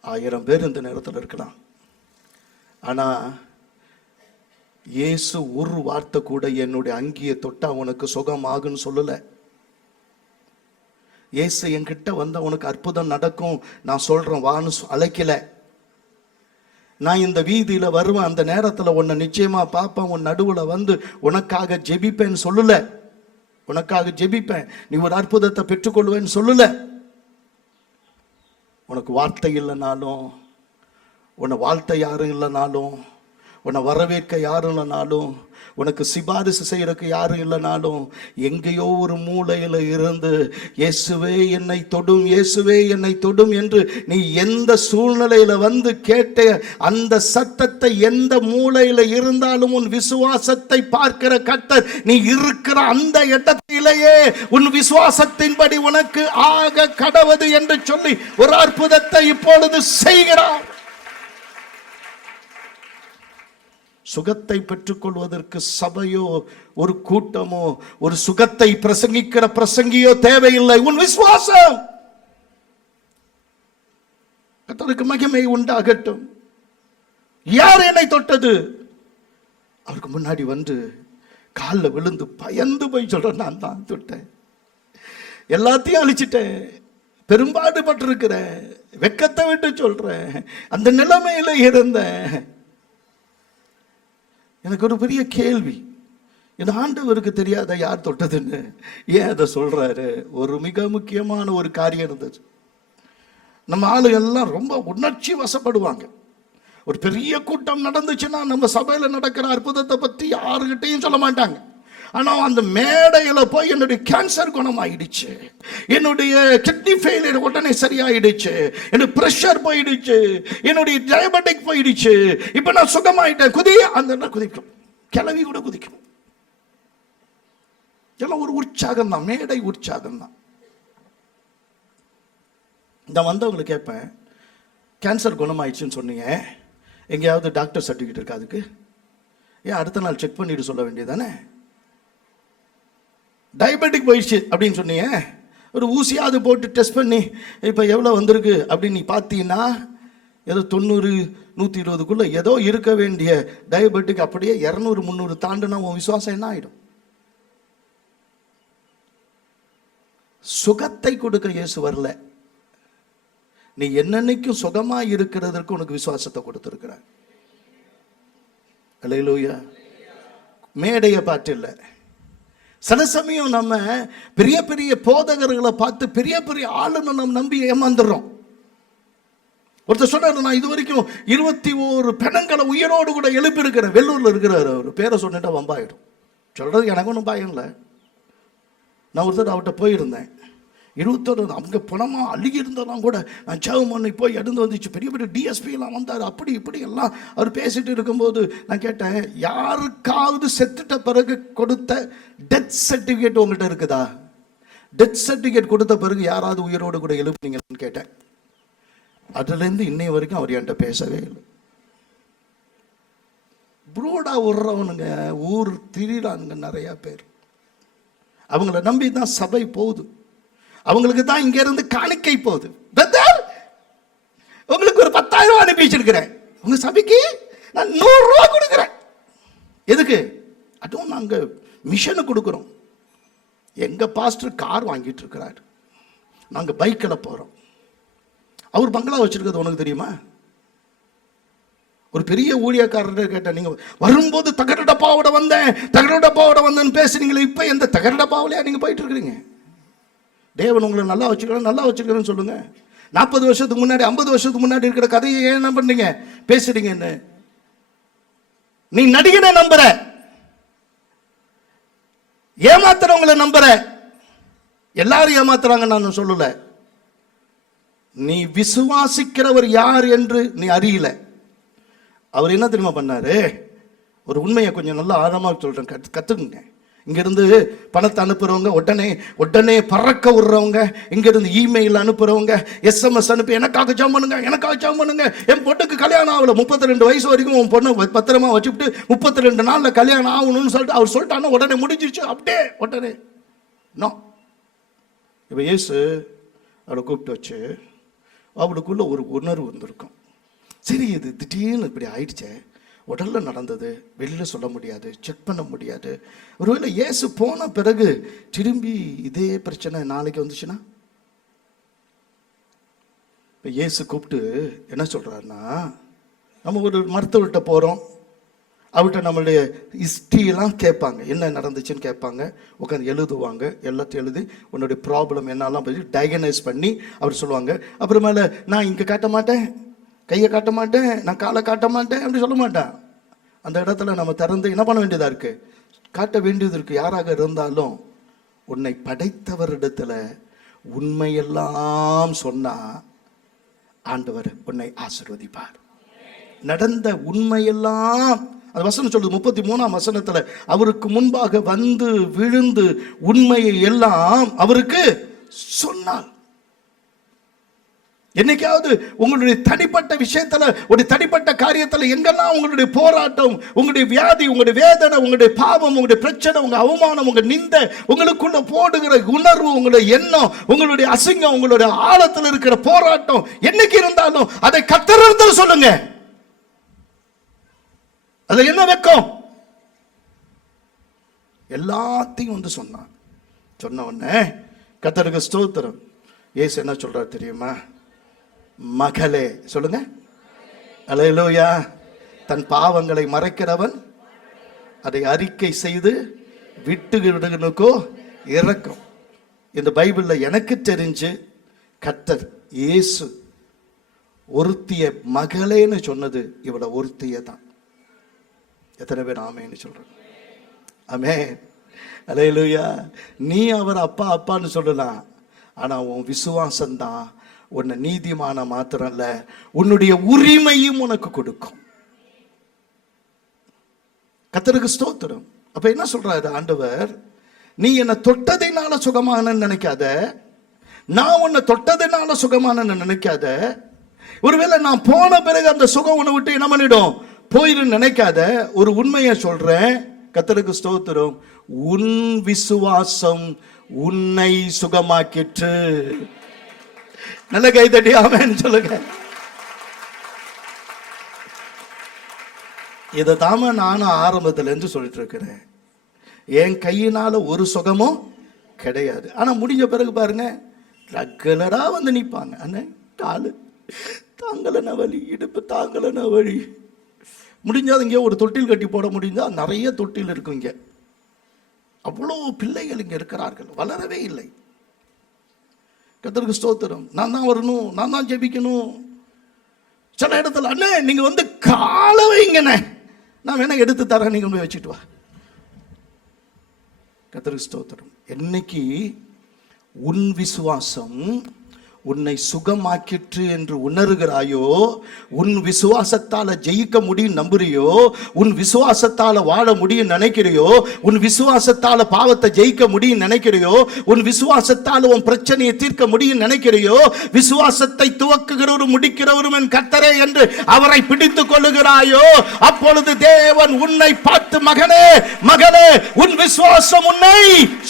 1000 பேர் இந்த நேரத்தில் இருக்கலாம். ஆனா இயேசு ஒரு வார்த்தை கூட என்னுடைய அங்கியை தொட்டா உனக்கு சுகமாகுன்னு சொல்லல. இயேசு என்கிட்ட வந்த உனக்கு அற்புதம் நடக்கும் நான் சொல்றேன் வான்னு அழைக்கல. நான் இந்த வீதியில வருவேன், அந்த நேரத்தில் உன்னை நிச்சயமா பார்ப்பேன், உன் நடுவில் வந்து உனக்காக ஜெபிப்பேன்னு சொல்லல. உனக்காக ஜெபிப்பேன், நீ ஒரு அற்புதத்தை பெற்றுக்கொள்வேன்னு சொல்லல. உனக்கு வார்த்தை இல்லைனாலும், உன்னை வாழ்த்த யாரும் இல்லைனாலும், உன்னை வரவேற்க யாரும் இல்லைனாலும், உனக்கு சிபாரிசு செய்யறதுக்கு யாரும் இல்லைனாலும், எங்கேயோ ஒரு மூலையில இருந்து இயேசுவே என்னை தொடும், இயேசுவே என்னை தொடும் என்று நீ எந்த சூழ்நிலையில வந்து கேட்ட அந்த சத்தத்தை எந்த மூலையில இருந்தாலும் உன் விசுவாசத்தை பார்க்கிற கர்த்தர் நீ இருக்கிற அந்த இடத்திலேயே உன் விசுவாசத்தின்படி உனக்கு ஆக கடவது என்று சொல்லி ஒரு அற்புதத்தை இப்பொழுது செய்கிறார். சுகத்தை பெற்றுக்கொள்வதற்கு சபையோ ஒரு கூட்டமோ ஒரு சுகத்தை பிரசங்கிக்கிற பிரசங்கியோ தேவையில்லை. உன் விசுவாசம். கர்த்தருக்கு மகிமை உண்டாகட்டும். யார் என்னை தொட்டது? அவருக்கு முன்னாடி வந்து காலில் விழுந்து பயந்து போய் சொல்றேன், நான் தான் தொட்டேன், எல்லாத்தையும் அழிச்சிட்டேன், பெரும்பாடுபட்டிருக்கிறேன், வெக்கத்தை விட்டு சொல்றேன், அந்த நிலைமையில இருந்தேன். எனக்கு ஒரு பெரிய கேள்வி, இந்த ஆண்டவருக்கு தெரியாத யார் தொட்டதுன்னு ஏன் அதை சொல்றாரு? ஒரு மிக முக்கியமான ஒரு காரியம் இருந்துச்சு. நம்ம ஆளுகள்லாம் ரொம்ப உணர்ச்சி வசப்படுவாங்க. ஒரு பெரிய கூட்டம் நடந்துச்சுன்னா நம்ம சபையில நடக்கிற அற்புதத்தை பத்தி யாருகிட்டையும் சொல்ல மாட்டாங்க. ஆனால் அந்த மேடையில் போய் என்னுடைய கேன்சர் குணமாயிடுச்சு, என்னுடைய கிட்னி ஃபெயிலியர் உடனே சரியாயிடுச்சு, எனக்கு ப்ரெஷர் போயிடுச்சு, என்னுடைய டயபெட்டிக் போயிடுச்சு, இப்போ நான் சுகமாயிட்டேன், அந்த குதிக்கும், கிளவி கூட குதிக்கும். எல்லாம் ஒரு உற்சாகம் தான், மேடை உற்சாகம் தான். நான் வந்தவங்களை கேட்பேன், கேன்சர் குணமாயிடுச்சுன்னு சொன்னீங்க, எங்கேயாவது டாக்டர் சர்டிஃபிகேட் இருக்கா அதுக்கு? ஏன் அடுத்த நாள் செக் பண்ணிட்டு சொல்ல வேண்டியதானே? டயபெட்டிக் போயிடுச்சு அப்படின்னு சொன்னீங்க, ஒரு ஊசியாவது போட்டு டெஸ்ட் பண்ணி இப்போ எவ்வளோ வந்திருக்கு அப்படின்னு நீ பார்த்தீங்கன்னா ஏதோ 90 120க்குள்ள ஏதோ இருக்க வேண்டிய டயபெட்டிக் அப்படியே 200 300 தாண்டுனா உன் விசுவாசம் என்ன ஆயிடும்? சுகத்தை கொடுக்க இயேசு வரல, நீ என்னன்னைக்கும் சுகமா இருக்கிறதற்கு உனக்கு விசுவாசத்தை கொடுத்திருக்கிறார். அல்லேலூயா. மேடைய பார்த்து இல்லை. சில சமயம் நம்ம பெரிய பெரிய போதகர்களை பார்த்து பெரிய பெரிய ஆளுமை நம்ம நம்பி ஏமாந்துடுறோம். ஒருத்தர் சொன்னார், நான் இது வரைக்கும் 21 பிணங்களை உயிரோடு கூட எழுப்பி இருக்கிறேன். வெள்ளூர்ல இருக்கிறார். அவர் பேரை சொன்னிட்டா வம்பாயிடும். சொல்றது எனக்கு ஒன்றும் பயம் இல்லை. நான் ஒருத்தர் அவர்கிட்ட போயிருந்தேன். 21 அவங்க பணமாக அழுகி இருந்தெல்லாம் கூட நான் சேவம் பண்ணி போய் எடுந்து வந்துச்சு. பெரிய பெரிய டிஎஸ்பிலாம் வந்தார். அப்படி இப்படி எல்லாம் அவர் பேசிட்டு இருக்கும்போது நான் கேட்டேன், யாருக்காவது செத்துட்ட பிறகு கொடுத்த டெத் சர்டிஃபிகேட் உங்கள்கிட்ட இருக்குதா? டெத் சர்டிஃபிகேட் கொடுத்த பிறகு யாராவது உயிரோடு கூட எழுப்புனீங்கன்னு கேட்டேன். அதுலேருந்து இன்னைய வரைக்கும் அவர் என்கிட்ட பேசவே இல்லை. புரோடா விடுறவனுங்க, ஊர் திரிறானுங்க நிறையா பேர். அவங்கள நம்பி தான் சபை போகுது. அவங்களுக்கு தான் இங்க இருந்து காணிக்கை போகுது. உங்களுக்கு ஒரு 10,000 ரூபாய் அனுப்பி வச்சிருக்கிறேன், உங்க சபைக்கு நான் 100 ரூபாய் கொடுக்குறேன். எதுக்கு? அதுவும் நாங்க மிஷனுக்கு கொடுக்குறோம். எங்க பாஸ்டர் கார் வாங்கிட்டு இருக்கிறார், நாங்க பைக்கில் போறோம். அவர் பங்களா வச்சிருக்கிறது உனக்கு தெரியுமா? ஒரு பெரிய ஊழியக்காரர் கேட்டேன், நீங்க வரும்போது தகர டப்பாவோட வந்தேன்னு பேசுறீங்களே, இப்ப எந்த தகர டப்பாவிலையா நீங்க போயிட்டு இருக்கிறீங்க? தேவன் உங்களை நல்லா வச்சுக்கிறேன்னு சொல்லுங்க. 40 வருஷத்துக்கு முன்னாடி 50 வருஷத்துக்கு முன்னாடி இருக்கிற கதையை ஏன் என்ன பண்றீங்க பேசுறீங்கன்னு? நீ நடிகனை நம்புற, ஏமாத்துறவங்களை நம்புற. எல்லாரும் ஏமாத்துறாங்க நான் சொல்லல. நீ விசுவாசிக்கிறவர் யார் என்று நீ அறியல. அவர் என்ன தெரியுமா பண்ணாரு? ஒரு உண்மையை கொஞ்சம் நல்லா ஆழமாக சொல்றேன், கத்துக்குங்க. இங்கிருந்து பணத்தை அனுப்புறவங்க, உடனே பறக்க விடுறவங்க, இங்கிருந்து இமெயில் அனுப்புறவங்க, SMS அனுப்பி எனக்காக ஜெபம் பண்ணுங்க, என் பொண்ணுக்கு கல்யாணம் ஆகல, 32 வயசு வரைக்கும் உன் பொண்ணு பத்திரமா வச்சுட்டு 32 நாள்ல கல்யாணம் ஆகணும்னு சொல்லிட்டு அவர் சொல்லிட்டாங்க. உடனே முடிஞ்சிருச்சு. அப்படியே உடனே நோ. இப்ப இயேசு அவரை கூப்பிட்டு வச்சு அவளுக்குள்ள ஒரு உணர்வு வந்திருக்கும். சரி, இது திடீர்னு இப்படி ஆயிடுச்சே, உடல்ல நடந்தது, வெளியில சொல்ல முடியாது, செக் பண்ண முடியாது. ஒருவேளை இயேசு போன பிறகு திரும்பி இதே பிரச்சனை நாளைக்கு வந்துச்சுன்னா? இயேசு கூப்பிட்டு என்ன சொல்றாருன்னா, நம்ம ஒரு மருத்துவர்கிட்ட போறோம், அவர்கிட்ட நம்மளுடைய ஹிஸ்ட்ரியெல்லாம் கேட்பாங்க, என்ன நடந்துச்சுன்னு கேட்பாங்க, உட்காந்து எழுதுவாங்க, எல்லாத்தையும் எழுதி உன்னுடைய ப்ராப்ளம் என்னெல்லாம் பற்றி டயக்னைஸ் பண்ணி அவர் சொல்லுவாங்க. அப்புறமேல நான் இங்கே காட்ட மாட்டேன், கையை காட்ட மாட்டேன், நான் காலை காட்ட மாட்டேன் அப்படி சொல்ல மாட்டேன். அந்த இடத்துல நம்ம திறந்து என்ன பண்ண வேண்டியதா இருக்கு? காட்ட வேண்டியது இருக்கு. யாராக இருந்தாலும் உன்னை படைத்தவரிடத்துல உண்மையெல்லாம் சொன்னா ஆண்டவர் உன்னை ஆசீர்வதிப்பார். நடந்த உண்மையெல்லாம் அந்த வசனம் சொல்லுது. 33ஆம் வசனத்துல அவருக்கு முன்பாக வந்து விழுந்து உண்மையை எல்லாம் அவருக்கு சொன்னார். என்னைக்காவது உங்களுடைய தனிப்பட்ட விஷயத்துல, ஒரு தனிப்பட்ட காரியத்துல எங்கெல்லாம் உங்களுடைய போராட்டம், உங்களுடைய வியாதி, உங்களுடைய வேதனை, உங்களுடைய பாவம், உங்களுடைய பிரச்சனை, உங்க அவமானம், உங்க நிந்தை, உங்களுக்குள்ள போடுகிற உணர்வு, உங்களுடைய எண்ணம், உங்களுடைய அசிங்கம், உங்களுடைய ஆழத்தில் இருக்கிற போராட்டம் என்னைக்கு இருந்தாலும் அதை கர்த்தரிடத்தில் சொல்லுங்க. அதுல என்ன வெட்கம்? எல்லாத்தையும் வந்து சொன்ன உடனே கர்த்தருக்கு ஸ்தோத்திரம். இயேசு என்ன சொல்றாரு தெரியுமா? மகளே, சொல்லுங்க, அல்லேலூயா. தன் பாவங்களை மறைக்கிறவன் அதை அறிக்கை செய்து விட்டுவிடுவனுக்கோ இரக்கம். இந்த பைபிள்ல எனக்கு தெரிஞ்சு கர்த்தர் இயேசு ஒருத்திய மகளேன்னு சொன்னது இவள ஒருத்திய தான். எத்தனை பேர் ஆமேன்னு சொல்றேன்? ஆமென், அல்லேலூயா. நீ அவர் அப்பா அப்பான்னு சொல்லலாம், ஆனா உன் விசுவாசம் தான் உன்னை நீதிமான மாத்திரம் இல்ல, உன்னுடைய உரிமையும் உனக்கு கொடுக்கும். கர்த்தருக்கு ஸ்தோத்திரம். அப்ப என்ன சொல்றாரு ஆண்டவர்? நீ என்னை தொட்டதினால சுகமான நினைக்காத, நான் உன்னை தொட்டதினால சுகமான நினைக்காத. ஒருவேளை நான் போன பிறகு அந்த சுகம் உன்னை விட்டு என்ன பண்ணிடும் போயிடும் நினைக்காத. ஒரு உண்மையை சொல்றேன், கர்த்தருக்கு ஸ்தோத்திரம். உன் விசுவாசம் உன்னை சுகமாக்கிற்று. நல்ல கை தட்டி ஆமென் சொல்லுங்க. இதை தாம நானும் ஆரம்பத்துல இருந்து சொல்லிட்டு இருக்கிறேன். என் கையினால ஒரு சுகமும் கிடையாது. ஆனா முடிஞ்ச பிறகு பாருங்க, ரெகுலரா வந்து நிற்பாங்க. அண்ணே காலு தாங்கலன வலி, இடுப்பு தாங்கலன வலி. முடிஞ்சாது இங்கே ஒரு தொட்டில் கட்டி போட முடிஞ்சா நிறைய தொட்டில் இருக்கும். இங்கே அவ்வளோ பிள்ளைகள் இங்கே இருக்கிறார்கள், வளரவே இல்லை. கர்த்தருக்கு ஸ்தோத்திரம். நான் தான் வரணும், நான் தான் ஜெபிக்கணும். சில இடத்துல அண்ணே நீங்க வந்து கால வைங்கண்ணே, நான் வேணா எடுத்து தரேன், நீங்க போய் வச்சுட்டு வா. கர்த்தருக்கு ஸ்தோத்திரம். என்னைக்கு உன் விசுவாசம் உன்னை சுகமாக்கிற்று என்று உணர்கிறாயோ, உன் விசுவாசத்தால ஜெயிக்க முடியும் நம்புறியோ, உன் விசுவாசத்தால வாழ முடியும் நினைக்கிறியோ, உன் விசுவாசத்தால பாவத்தை ஜெயிக்க முடியும் நினைக்கிறியோ, உன் விசுவாசத்தால உன் பிரச்சனையை தீர்க்க முடியும் நினைக்கிறியோ, விசுவாசத்தை துவக்குகிறவரும் முடிக்கிறவரும் என் கர்த்தரே என்று அவரை பிடித்துக் கொள்ளுகிறாயோ, அப்பொழுது தேவன் உன்னை பார்த்து மகனே மகனே உன் விசுவாசம் உன்னை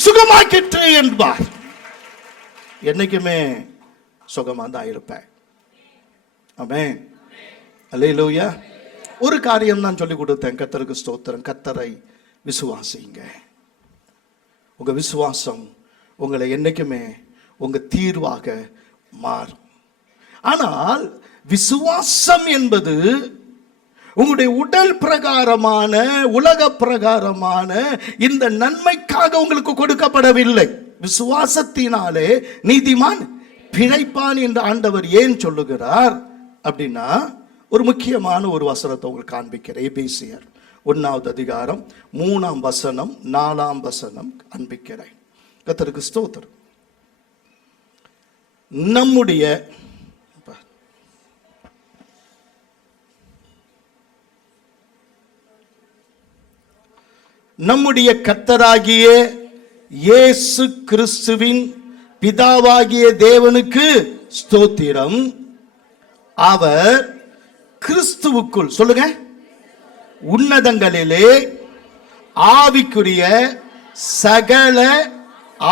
சுகமாக்கிற்று என்பார். என்னைக்குமே சுகமா தான் இருப்பேன். ஆமென். அல்லேலூயா. ஒரு காரியம் நான் சொல்லி கொடுத்தேன். கர்த்தருக்கு ஸ்தோத்திரம். கர்த்தரை விசுவாசிங்க. உங்க விசுவாசம் உங்களை என்னைக்குமே உங்க தீர்வாக மாறும். ஆனால் விசுவாசம் என்பது உங்களுடைய உடல் பிரகாரமான உலக பிரகாரமான இந்த நன்மைக்காக உங்களுக்கு கொடுக்கப்படவில்லை. விசுவாசத்தினாலே நீதிமான் பிழைப்பான் என்று ஆண்டவர் ஏன் சொல்லுகிறார் அப்படின்னா, ஒரு முக்கியமான ஒரு வசனத்தை உங்களுக்கு காண்பிக்கிறேன். எபேசியர் 1 அதிகாரம் 3 4 காண்பிக்கிறேன். கர்த்தருக்கு ஸ்தோத்திரம். நம்முடைய கர்த்தராகிய இயேசு கிறிஸ்துவின் பிதாவாகிய தேவனுக்கு ஸ்தோத்திரம். அவர் கிறிஸ்துவுக்குள், சொல்லுங்க, உன்னதங்களிலே ஆவிக்குரிய சகல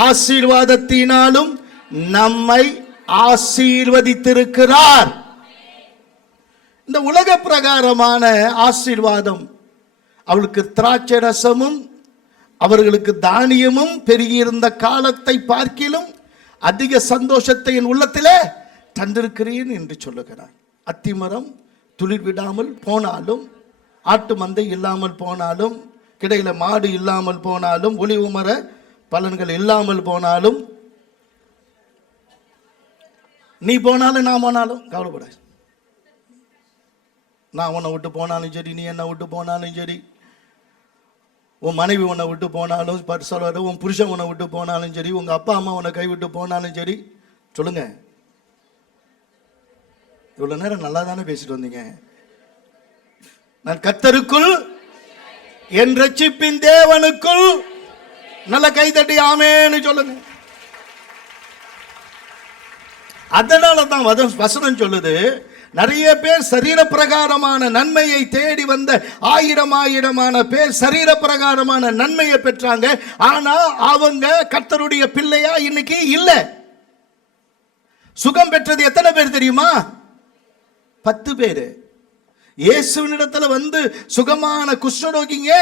ஆசீர்வாதத்தினாலும் நம்மை ஆசீர்வதித்திருக்கிறார். இந்த உலக பிரகாரமான ஆசீர்வாதம், அவளுக்கு திராட்சை ரசமும் அவர்களுக்கு தானியமும் பெருகியிருந்த காலத்தை பார்க்கிலும் அதிக சந்தோஷத்தை என் உள்ளத்திலே தந்திருக்கிறேன் என்று சொல்லுகிறார். அத்திமரம் துளிர் விடாமல் போனாலும், ஆட்டு மந்தை இல்லாமல் போனாலும், கிடையில மாடு இல்லாமல் போனாலும், ஒலிவு மர பலன்கள் இல்லாமல் போனாலும், நீ போனாலும் நான் போனாலும் கவலைப்படாது. நான் உன்னை விட்டு போனாலும் சரி, நீ என்னை விட்டு போனாலும் சரி, உன் மனைவி உன்னை விட்டு போனாலும் சொல்வாரு, உன் புருஷன் உன்னை விட்டு போனாலும் சரி, உங்க அப்பா அம்மா உன்னை கைவிட்டு போனாலும் சரி, சொல்லுங்க. இவ்வளவு நேரம் நல்லா தானே பேசிட்டு வந்தீங்க. நான் கர்த்தருக்குள் என் ரட்சிப்பின் தேவனுக்குள், நல்ல கைதட்டி ஆமென்னு சொல்லுங்க. அதனால தான் வசனம் சொல்லுது, நிறைய பேர் சரீர பிரகாரமான நன்மையை தேடி வந்த ஆயிரமான பேர் சரீர பிரகாரமான நன்மையை பெற்றாங்க. ஆனா அவங்க கர்த்தருடைய பிள்ளையா இன்னைக்கு இல்ல. சுகம் பெற்றது எத்தனை பேர் தெரியுமா? 10 பேரு. இயேசுவினிடத்துல வந்து சுகமான குஷ்டரோகிங்க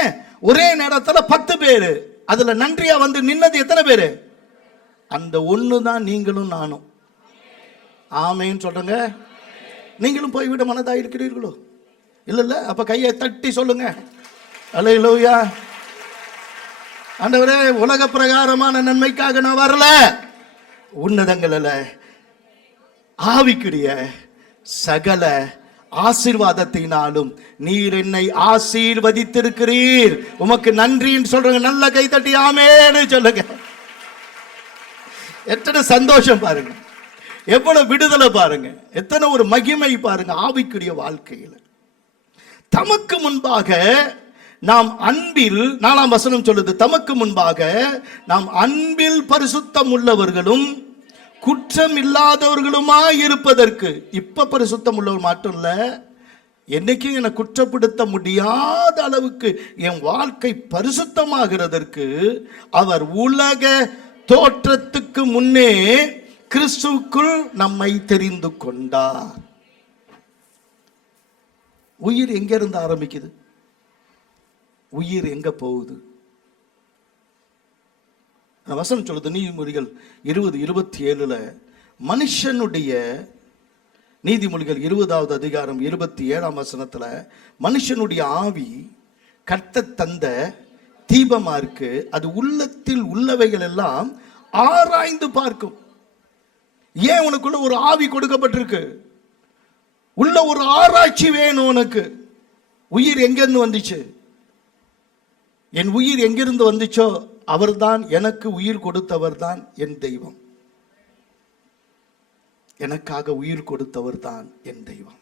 ஒரே நேரத்துல 10 பேரு. அதுல நன்றியா வந்து நின்னது எத்தனை பேரு? அந்த ஒண்ணு தான் நீங்களும் நானும். ஆமென் சொல்றங்க. நீங்களும் போய்விட மனதா இருக்கிறீர்களோ? இல்ல. அப்ப கையை தட்டி சொல்லுங்க, அல்லேலூயா. ஆண்டவரே, உலக பிரகாரமான நன்மைக்காக நான் வரல, உன்னதங்கள ஆவிக்குரிய சகல ஆசீர்வாதத்தினாலும் நீர் என்னை ஆசீர்வதித்திருக்கிறீர், உமக்கு நன்றின்னு சொல்றங்க. நல்ல கை தட்டி ஆமென்னு சொல்லுங்க. எத்தனை சந்தோஷம் பாருங்க, எவ்வளவு விடுதலை பாருங்க, எத்தனை ஒரு மகிமை பாருங்க ஆவிக்குரிய வாழ்க்கையில். தமக்கு முன்பாக நாம் அன்பில், 4 வசனம் சொல்லுது, தமக்கு முன்பாக நாம் அன்பில் பரிசுத்தம் உள்ளவர்களும் குற்றம் இல்லாதவர்களுமாய் இருப்பதற்கு. இப்ப பரிசுத்தம் உள்ளவர் மட்டும் இல்ல, என்னைக்கும் என்னை குற்றப்படுத்த முடியாத அளவுக்கு என் வாழ்க்கை பரிசுத்தமாகிறதற்கு அவர் உலக தோற்றத்துக்கு முன்னே கிறிஸ்துவுக்குள் நம்மை தெரிந்து கொண்டார். உயிர் எங்க இருந்து ஆரம்பிக்குது? உயிர் எங்க போகுது? வசனம் சொல்லுது, நீதிமொழிகள் 20:27 மனுஷனுடைய நீதிமொழிகள் 20வது அதிகாரம் 27ஆம் வசனத்துல மனுஷனுடைய ஆவி கர்த்தர் தந்த தீபமா இருக்கு, அது உள்ளத்தில் உள்ளவைகள் எல்லாம் ஆராய்ந்து பார்க்கும். ஏன் உனக்குள்ள ஒரு ஆவி கொடுக்கப்பட்டிருக்கு? உள்ள ஒரு ஆராய்ச்சி வேணும் உனக்கு. உயிர் எங்கிருந்து வந்துச்சு? என் உயிர் எங்கிருந்து வந்துச்சோ அவர்தான் எனக்கு உயிர் கொடுத்தவர் தான் என் தெய்வம். எனக்காக உயிர் கொடுத்தவர் தான் என் தெய்வம்.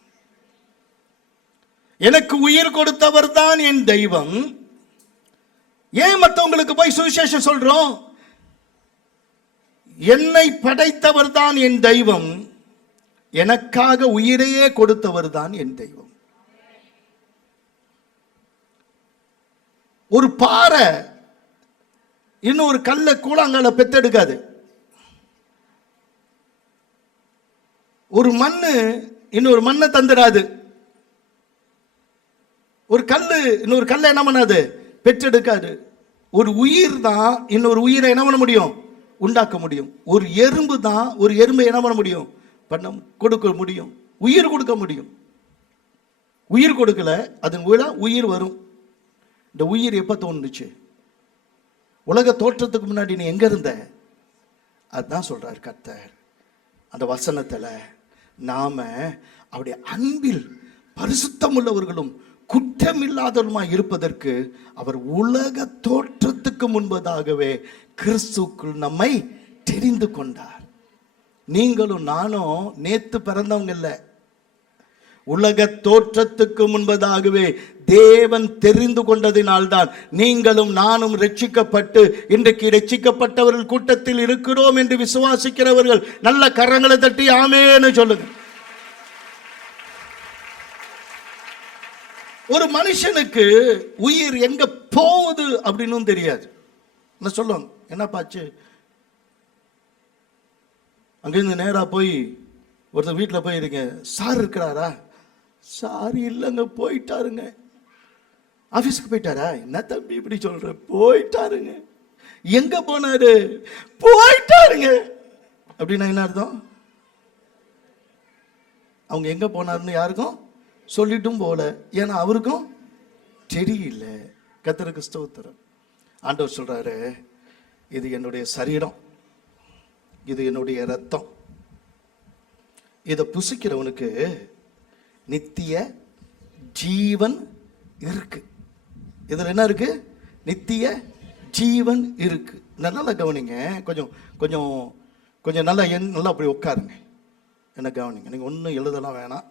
எனக்கு உயிர் கொடுத்தவர் தான் என் தெய்வம். ஏன் மற்றவங்களுக்கு போய் சுவிசேஷம் சொல்றோம்? என்னை படைத்தவர் தான் என் தெய்வம், எனக்காக உயிரையே கொடுத்தவர் தான் என் தெய்வம். ஒரு பாறை இன்னொரு கல்ல கூழாங்கல்ல பெத்தெடுக்காது. ஒரு மண்ணு இன்னொரு மண்ணை தந்துடாது. ஒரு கல்லு இன்னொரு கல்லை என்ன பண்ணாது? பெற்றெடுக்காது. ஒரு உயிர் தான் இன்னொரு உயிரை என்ன பண்ண முடியும்? உண்டாக்க முடியும். ஒரு எறும்பு தான் ஒரு எறும்பை என்ன பண்ண முடியும்? கொடுக்க முடியும். உயிர் கொடுக்க முடியும். உயிர் கொடுக்கல, அதன் உயிர் வரும். இந்த உயிர் எப்ப தோன்றுச்சு? உலக தோற்றத்துக்கு முன்னாடி நீ எங்க இருந்த? அதுதான் சொல்றார் கர்த்தர் அந்த வசனத்துல. நாம அவருடைய அன்பில் பரிசுத்தம் உள்ளவர்களும் குற்றமில்லாதவருமாய் இருப்பதற்கு அவர் உலக தோற்றத்துக்கு முன்பதாகவே கிறிஸ்துக்குள் நம்மை தெரிந்து கொண்டார். நீங்களும் நானும் நேத்து பிறந்தவங்க இல்ல. உலக தோற்றத்துக்கு முன்பதாகவே தேவன் தெரிந்து கொண்டதினால்தான் நீங்களும் நானும் ரட்சிக்கப்பட்டு இன்றைக்கு ரட்சிக்கப்பட்டவர்கள் கூட்டத்தில் இருக்கிறோம் என்று விசுவாசிக்கிறவர்கள் நல்ல கரங்களை தட்டி ஆமென்னு சொல்லுங்க. ஒரு மனுஷனுக்கு உயிர் எங்க போகுது அப்படின்னு தெரியாது. என்ன சொல்லுவாங்க? என்ன பாச்சு? அங்கிருந்து நேரா போய் ஒருத்தர் வீட்டில் போயிருங்க, சார் இருக்கிறாரா? சார் இல்லைங்க, போயிட்டாருங்க. ஆபீஸ்க்கு போயிட்டாரா? என்ன தம்பி இப்படி சொல்ற? போயிட்டாருங்க. எங்க போனாரு? போயிட்டாருங்க. அப்படின்னா என்ன அர்த்தம்? அவங்க எங்க போனாருன்னு யாருக்கும் சொல்லிட்டும் போல. ஏன்னா அவருக்கும் தெரியல. கர்த்தருக்கு ஸ்தோத்திரம். ஆண்டவர் சொல்றாரு, இது என்னுடைய சரீரம், இது என்னுடைய ரத்தம். இதை புசிக்கிறவனுக்கு நித்திய ஜீவன் இருக்கு. இதுல என்ன இருக்கு? நித்திய ஜீவன் இருக்கு. நல்லா கவனிங்க. கொஞ்சம் கொஞ்சம் கொஞ்சம் நல்லா நல்லா அப்படி உட்காருங்க. என்ன கவனிங்க. நீங்க ஒன்றும் எழுதலாம் வேணாம்,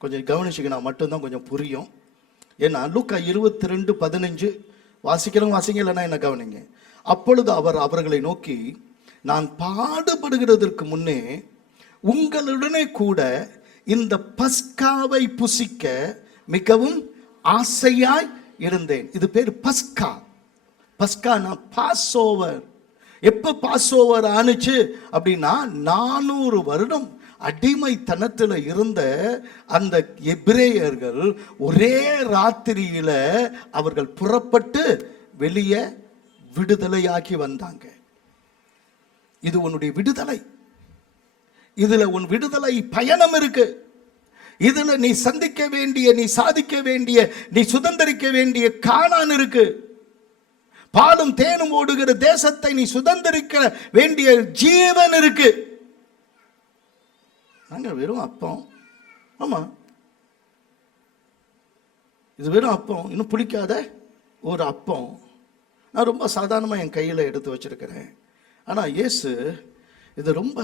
கொஞ்சம் கவனிச்சுக்கினா மட்டும்தான் கொஞ்சம் புரியும். ஏன்னா லூக்கா 22:15 வாசிக்கிறவங்க வாசிங்க, இல்லைன்னா என்ன கவனிங்க. அப்பொழுது அவர் அவர்களை நோக்கி, நான் பாடுபடுகிறதற்கு முன்னே உங்களுடனே கூட இந்த பஸ்காவை புசிக்க மிகவும் ஆசையாய் இருந்தேன். இது பேர் பஸ்கா. பஸ்கானா பாஸ் ஓவர். எப்ப பாஸ் ஓவர் ஆனுச்சு அப்படின்னா 400 வருடம் அடிமைத்தனத்தில் இருந்த அந்த எபிரேயர்கள் ஒரே ராத்திரியில அவர்கள் புறப்பட்டு வெளியே விடுதலையாகி வந்தாங்க. இது உன்னுடைய விடுதலை. இதுல உன் விடுதலை பயணம் இருக்கு. இதுல நீ சந்திக்க வேண்டிய, நீ சாதிக்க வேண்டிய, நீ சுதந்திரிக்க வேண்டிய கானான் இருக்கு. பாலும் தேனும் ஓடுகிற தேசத்தை நீ சுதந்திரிக்க வேண்டிய ஜீவன் இருக்கு. நாங்க வெறும் அப்பம். ஆமா, இது வெறும் அப்பம், இன்னும் புளிக்காத ஒரு அப்பம். நான் ரொம்ப சாதாரணமா என் கையில எடுத்து வச்சிருக்கிறேன். ஆனா இயேசு இது ரொம்ப,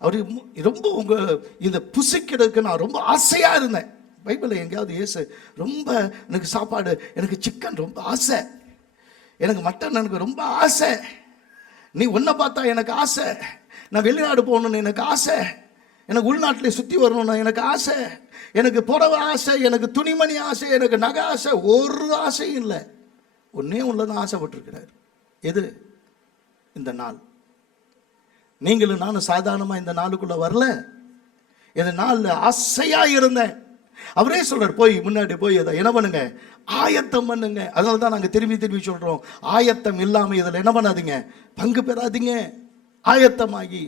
அவரு ரொம்ப உங்க இதை புசிக்கிறதுக்கு நான் ரொம்ப ஆசையா இருந்தேன். பைபிள்ல எங்கேயாவது இயேசு ரொம்ப எனக்கு சாப்பாடு, எனக்கு சிக்கன் ரொம்ப ஆசை, எனக்கு மட்டன் எனக்கு ரொம்ப ஆசை, நீ ஒன்றை பார்த்தா எனக்கு ஆசை, நான் வெளிநாடு போகணுன்னு எனக்கு ஆசை, எனக்கு உள்நாட்டிலே சுற்றி வரணும்னா எனக்கு ஆசை, எனக்கு புடவை ஆசை, எனக்கு துணிமணி ஆசை, எனக்கு நகை ஆசை, ஒரு ஆசையும் இல்லை. ஒன்னே ஒன்றுதான் ஆசைப்பட்டிருக்கிறார். எது? இந்த நாள். நீங்களும் நானும் சாதாரணமாக இந்த நாளுக்குள்ள வரல. இந்த நாளில் ஆசையா இருந்தேன். அவரே சொல்றார், போய் முன்னாடி போய் அதை என்ன பண்ணுங்க, ஆயத்தம் பண்ணுங்க. அதனால தான் நாங்கள் திரும்பி திரும்பி சொல்றோம், ஆயத்தம் இல்லாமல் இதில் என்ன பண்ணாதீங்க, பங்கு பெறாதீங்க. ஆயத்தமாகி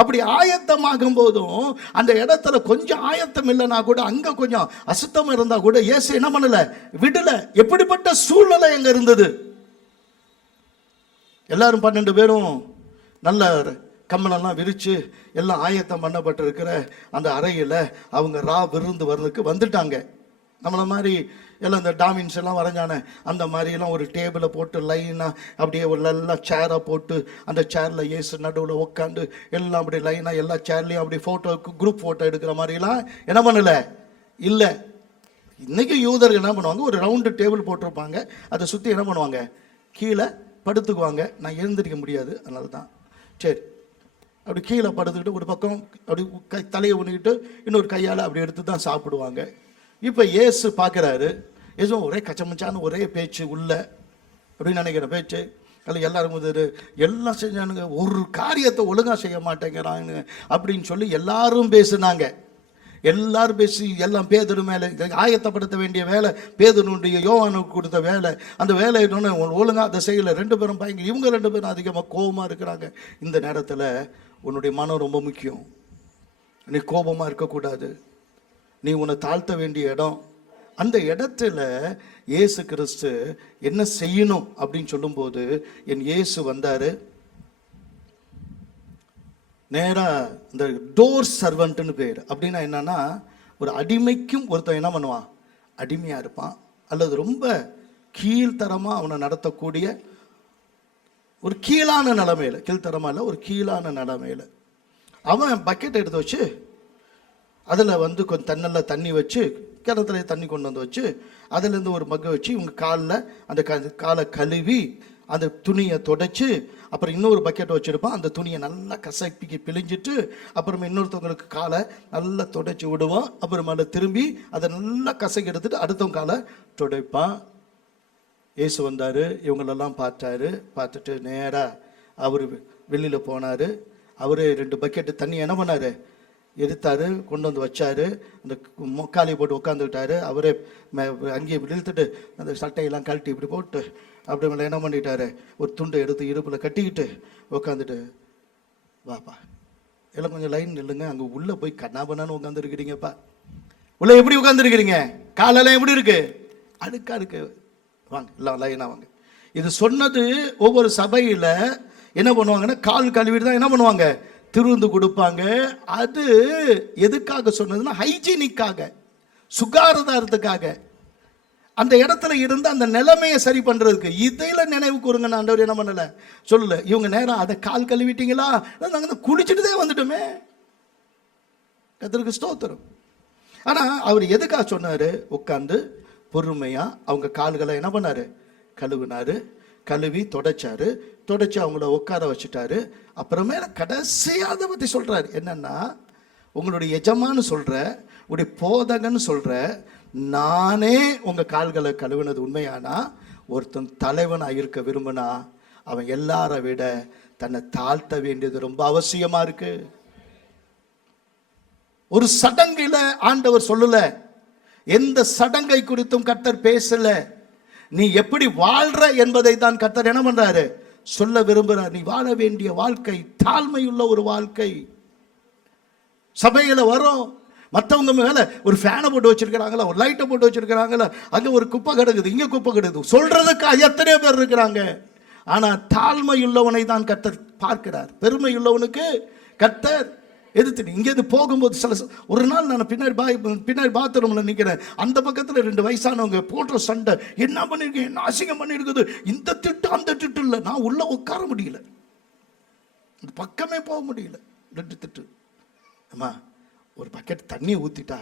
அப்படி ஆயத்தமாகும் போதும் அந்த இடத்துல கொஞ்சம் ஆயத்தம் இல்லைன்னா கூட அங்க கொஞ்சம் அசுத்தம் இருந்தா கூட இயேசு என்ன பண்ணல, விடல. எப்படிப்பட்ட சூழ்நிலை அங்க இருந்தது. எல்லாரும் 12 பேரும் நல்ல கம்மலெல்லாம் விரிச்சு எல்லாம் ஆயத்தம் பண்ணப்பட்டு இருக்கிற அந்த அறையில் அவங்க விருந்து வர்றதுக்கு வந்துட்டாங்க. நம்மளை மாதிரி எல்லாம் இந்த டாமின்ஸ் எல்லாம் வரைஞ்சானே அந்த மாதிரிலாம் ஒரு டேபிளை போட்டு லைனாக அப்படியே ஒரு நல்லா சேரை போட்டு அந்த சேரில் இயேசு நடுவில் உட்காந்து எல்லாம் அப்படி லைனாக எல்லா சேர்லையும் அப்படி ஃபோட்டோக்கு குரூப் ஃபோட்டோ எடுக்கிற மாதிரிலாம் என்ன பண்ணலை, இல்லை. இன்றைக்கி யூதர்கள் என்ன பண்ணுவாங்க, ஒரு ரவுண்டு டேபிள் போட்டிருப்பாங்க, அதை சுற்றி என்ன பண்ணுவாங்க, கீழே படுத்துக்குவாங்க. நான் எழுந்திருக்க முடியாது, அதனால தான் சரி அப்படி கீழே படுத்துக்கிட்டு ஒரு பக்கம் அப்படி தலையை ஊனிக்கிட்டு இன்னொரு கையால் அப்படி எடுத்து தான் சாப்பிடுவாங்க. இப்போ இயேசு பார்க்குறாரு, ஏதோ ஒரே கச்சமச்சான ஒரே பேச்சு உள்ள அப்படின்னு நினைக்கிற பேச்சு. அதில் எல்லாரும் எல்லாம் செஞ்சானுங்க, ஒரு காரியத்தை ஒழுங்காக செய்ய மாட்டேங்கிறாங்க அப்படின்னு சொல்லி எல்லாரும் பேசுனாங்க. எல்லாரும் பேசி எல்லாம் பேதுரு மேலே ஆயத்தப்படுத்த வேண்டிய வேலை, பேதுருடைய யோவானுக்கு கொடுத்த வேலை, அந்த வேலை ஒழுங்காக அதை செய்யலை. 2 பேரும் பயங்கர, இவங்க 2 பேரும் அதிகமாக கோபமாக இருக்கிறாங்க. இந்த நேரத்தில் உன்னுடைய மனம் ரொம்ப முக்கியம். நீ கோபமாக இருக்கக்கூடாது, நீ உன்னை தாழ்த்த வேண்டிய இடம். அந்த இடத்துல இயேசு கிறிஸ்து என்ன செய்யணும் அப்படின்னு சொல்லும்போது, என் இயேசு வந்தார். நேராக இந்த டோர் சர்வெண்ட்டுன்னு பேர். அப்படின்னா என்னன்னா, ஒரு அடிமைக்கும் ஒருத்தன் என்ன பண்ணுவான், அடிமையாக இருப்பான், அல்லது ரொம்ப கீழ்த்தரமாக அவனை நடத்தக்கூடிய ஒரு கீழான நிலைமையில், கீழ்த்தரமாக இல்லை, ஒரு கீழான நிலைமையில் அவன் பக்கெட் எடுத்து வச்சு அதில் கொஞ்சம் தண்ணில் தண்ணி வச்சு, கிணத்துல தண்ணி கொண்டு வந்து வச்சு, அதுலேருந்து ஒரு மக்கை வச்சு இவங்க காலில் அந்த காலை கழுவி அந்த துணியை தொடச்சி, அப்புறம் இன்னொரு பக்கெட்டை வச்சுருப்பான், அந்த துணியை நல்லா கசப்பிக்கு பிழிஞ்சிட்டு அப்புறமா இன்னொருத்தவங்களுக்கு காலை நல்லா தொடச்சி விடுவான். அப்புறமா திரும்பி அதை நல்லா கசக்கி எடுத்துட்டு அடுத்தவங்க காலை துடைப்பான். இயேசு வந்தார், இவங்களெல்லாம் பார்த்துட்டு நேராக அவர் வெளியில் போனார். அவர் 2 பக்கெட்டு தண்ணி என்ன பண்ணார், எடுத்தார், கொண்டு வந்து வச்சார். அந்த முக்காலியை போட்டு உட்காந்துக்கிட்டாரு. அவரே அங்கேயே இழுத்துட்டு அந்த சட்டையெல்லாம் கழட்டி இப்படி போட்டு அப்படி மேலே என்ன பண்ணிட்டாரு, ஒரு துண்டை எடுத்து இடுப்பில் கட்டிக்கிட்டு உட்காந்துட்டு, வாப்பா எல்லாம் கொஞ்சம் லைன் இல்லைங்க, அங்கே உள்ளே போய் கண்ணாபண்ணான்னு உட்காந்துருக்கிறீங்கப்பா. உள்ளே எப்படி உட்காந்துருக்கிறீங்க, காலெல்லாம் எப்படி இருக்கு, அடுக்கா இருக்கு, வாங்க எல்லாம் லைனாக வாங்க. இது சொன்னது ஒவ்வொரு சபையில் என்ன பண்ணுவாங்கன்னா, கால் கழுவிட்டு தான் என்ன பண்ணுவாங்க, திருந்து கொடுப்பாங்க. அது எதுக்காக சொன்னதுன்னா, ஹைஜீனிக்காக, சுகாதாரத்துக்காக, அந்த இடத்துல இருந்து அந்த நிலைமையை சரி பண்றதுக்கு. இதில் நினைவு கூறுங்க, ஆண்டவர் என்ன பண்ணல சொல்லல. இவங்க நேரம் அதை கால் கழுவிட்டீங்களா, நாங்கள் குளிச்சுட்டு தான் வந்துட்டோமே, கர்த்தருக்கு ஸ்தோத்திரம். ஆனா அவர் எதுக்காக சொன்னாரு, உட்காந்து பொறுமையா அவங்க கால்களை என்ன பண்ணாரு, கழுவினாரு, கழுவி தொடச்சாரு, தொடச்சி அவங்கள உட்கார வச்சுட்டாரு. அப்புறமேல கடைசியா அதை பத்தி சொல்றாரு, என்னன்னா, உங்களுடைய எஜமான்னு சொல்ற, உங்களுடைய போதகன்னு சொல்ற நானே உங்க கால்களை கழுவினது உண்மையானா, ஒருத்தன் தலைவனா இருக்க விரும்பினா அவன் எல்லாரை விட தன்னை தாழ்த்த வேண்டியது ரொம்ப அவசியமா இருக்கு. ஒரு சடங்குல ஆண்டவர் சொல்லல, எந்த சடங்கை குறித்தும் கர்த்தர் பேசல. நீ எப்படி வாழ்ற என்பதை தான் கர்த்தர் என்ன பண்றாரு, சொல்ல விரும்புறார். நீ வாழ வேண்டிய வாழ்க்கை தாழ்மையுள்ள ஒரு வாழ்க்கை. சபையில வரும், மற்றவங்க மேல ஒரு ஃபேனை போட்டு வச்சிருக்கிறாங்களா, ஒரு லைட்டை போட்டு வச்சிருக்கிறாங்களா, அங்க ஒரு குப்பை கிடக்குது, இங்க குப்பை கிடக்குது, சொல்றதுக்கு எத்தனையோ பேர் இருக்கிறாங்க. ஆனா தாழ்மையுள்ளவனை தான் கர்த்தர் பார்க்கிறார். பெருமையுள்ளவனுக்கு கர்த்தர் எதிர்த்து. இங்கேருந்து போகும்போது ஒரு நாள் நான் பின்னாடி பாத்ரூம்ல நிற்கிறேன். அந்த பக்கத்தில் 2 வயசானவங்க போடுற சண்டை, என்ன பண்ணிருக்கேன், என்ன அசிங்கம் பண்ணிருக்குது, இந்த திட்டு அந்த திட்டு இல்லை. நான் உள்ள உட்கார முடியல, இந்த பக்கமே போக முடியல. 2 திட்டு. அம்மா, ஒரு பக்கெட் தண்ணி ஊற்றிட்டா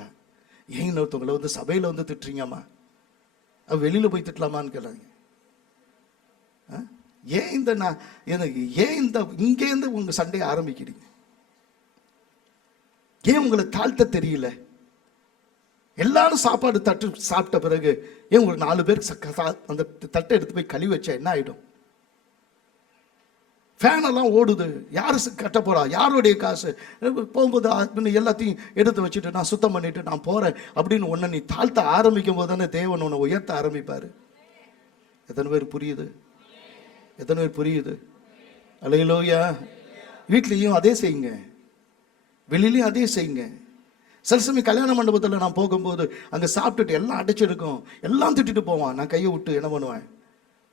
ஏன் இன்னொருத்தவங்களை சபையில் திட்டுறீங்கம்மா, வெளியில் போய் திட்டலாமான்னு கேட்குறாங்க. ஏன் இந்த இங்கேருந்து உங்கள் சண்டையை ஆரம்பிக்கிறீங்க, ஏன் உங்களை தாழ்த்த தெரியல? எல்லாரும் சாப்பாடு தட்டு சாப்பிட்ட பிறகு ஏன் ஒரு 4 பேருக்கு அந்த தட்டை எடுத்து போய் கழுவி வச்சா என்ன ஆகிடும்? ஃபேனெல்லாம் ஓடுது, யாரு கட்ட போறா, யாருடைய காசு? போகும்போது எல்லாத்தையும் எடுத்து வச்சுட்டு நான் சுத்தம் பண்ணிட்டு நான் போறேன் அப்படின்னு ஒன்று நீ தாழ்த்த ஆரம்பிக்கும் போது தானே தேவன் உன்னை உயர்த்த ஆரம்பிப்பாரு. எத்தனை பேர் புரியுது? எத்தனை பேர் புரியுது? அல்லேலூயா. வீட்லேயும் அதே செய்யுங்க. வெளியிலையும் அதே செய்யுங்க. சில சமயம் கல்யாண மண்டபத்தில் நான் போகும்போது அங்கே சாப்பிட்டுட்டு எல்லாம் அடைச்சிருக்கும், எல்லாம் திட்டிட்டு போவான். நான் கையை விட்டு என்ன பண்ணுவேன்,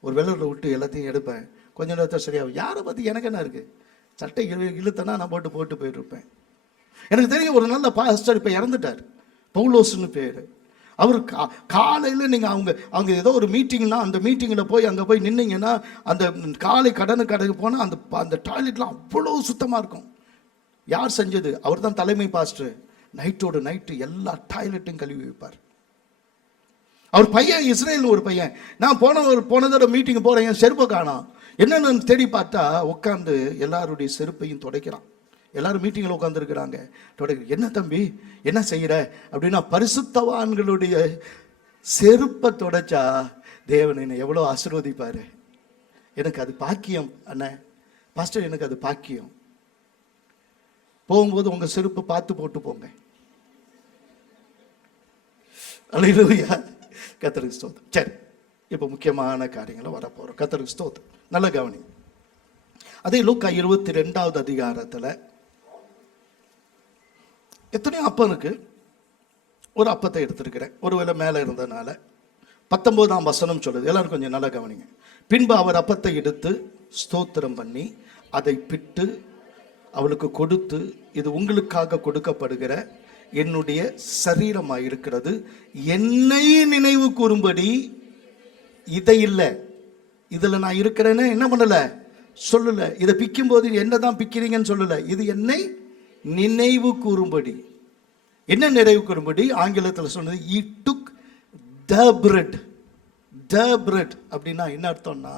ஒரு வெள்ளரில் விட்டு எல்லாத்தையும் எடுப்பேன். கொஞ்ச நேரத்தை சரியாகும். யாரை பற்றி எனக்கு என்ன இருக்குது, சட்டை இழுத்தனா நான் போட்டு போயிட்டு இருப்பேன். எனக்கு தெரியும் ஒரு நல்ல பாஸ்டர் இப்போ இறந்துட்டார், பவுலோஸ்னு பேர். அவர் காலையில் நீங்கள் அவங்க ஏதோ ஒரு மீட்டிங்னா அந்த மீட்டிங்கில் போய் அங்கே போய் நின்னீங்கன்னா அந்த காலை கடைக்கு போனால் அந்த டாய்லெட்லாம் அவ்வளோ சுத்தமாக இருக்கும். யார் செஞ்சது? அவர் தான் தலைமை பாஸ்டர். நைட்டோடு நைட்டு எல்லா டாய்லெட்டும் கழுவி வைப்பார். அவர் பையன் இஸ்ரேல் ஒரு பையன். நான் போன தடவை மீட்டிங் போகிறேன், என் செருப்பை காணோம். என்னென்னு தேடி பார்த்தா உட்காந்து எல்லாருடைய செருப்பையும் துடைக்கிறான். எல்லாரும் மீட்டிங்கில் உட்காந்துருக்கிறாங்க, என்ன தம்பி என்ன செய்கிற அப்படின்னா, பரிசுத்தவான்களுடைய செருப்பை துடைச்சா தேவன் என்னை எவ்வளோ ஆசீர்வதிப்பார். எனக்கு அது பாக்கியம் அண்ணன் பாஸ்டர், எனக்கு அது பாக்கியம். போகும்போது உங்கள் செருப்பை பார்த்து போட்டு போங்க. அல்லேலூயா, கர்த்தருக்கு ஸ்தோத்திரம். சரி, இப்போ முக்கியமான காரியங்களை வரப்போகிறோம். கர்த்தருக்கு ஸ்தோத்திரம். நல்ல கவனி. அதே லூக்கா 22வது அதிகாரத்தில் எத்தனையோ அப்பம் இருக்கு. ஒரு அப்பத்தை எடுத்திருக்கிறேன், ஒருவேளை மேலே இருந்ததுனால. 19ஆம் வசனம் சொல்லுது, எல்லாரும் கொஞ்சம் நல்லா கவனிங்க. பின்பு அவர் அப்பத்தை எடுத்து ஸ்தோத்திரம் பண்ணி அதை பிட்டு அவளுக்கு கொடுத்து, இது உங்களுக்காக கொடுக்கப்படுகிற என்னுடைய சரீரமாக இருக்கிறது, என்னை நினைவு கூறும்படி. இதை இல்லை, இதில் நான் இருக்கிறேன்னு என்ன பண்ணலை சொல்லலை. இதை பிக்கும் போது என்னதான் பிக்கிறீங்கன்னு சொல்லலை. இது என்னை நினைவு கூறும்படி. என்ன நினைவு கூறும்படி? ஆங்கிலத்தில் சொன்னது he took the bread. the bread அப்படின்னா என்ன அர்த்தம்னா,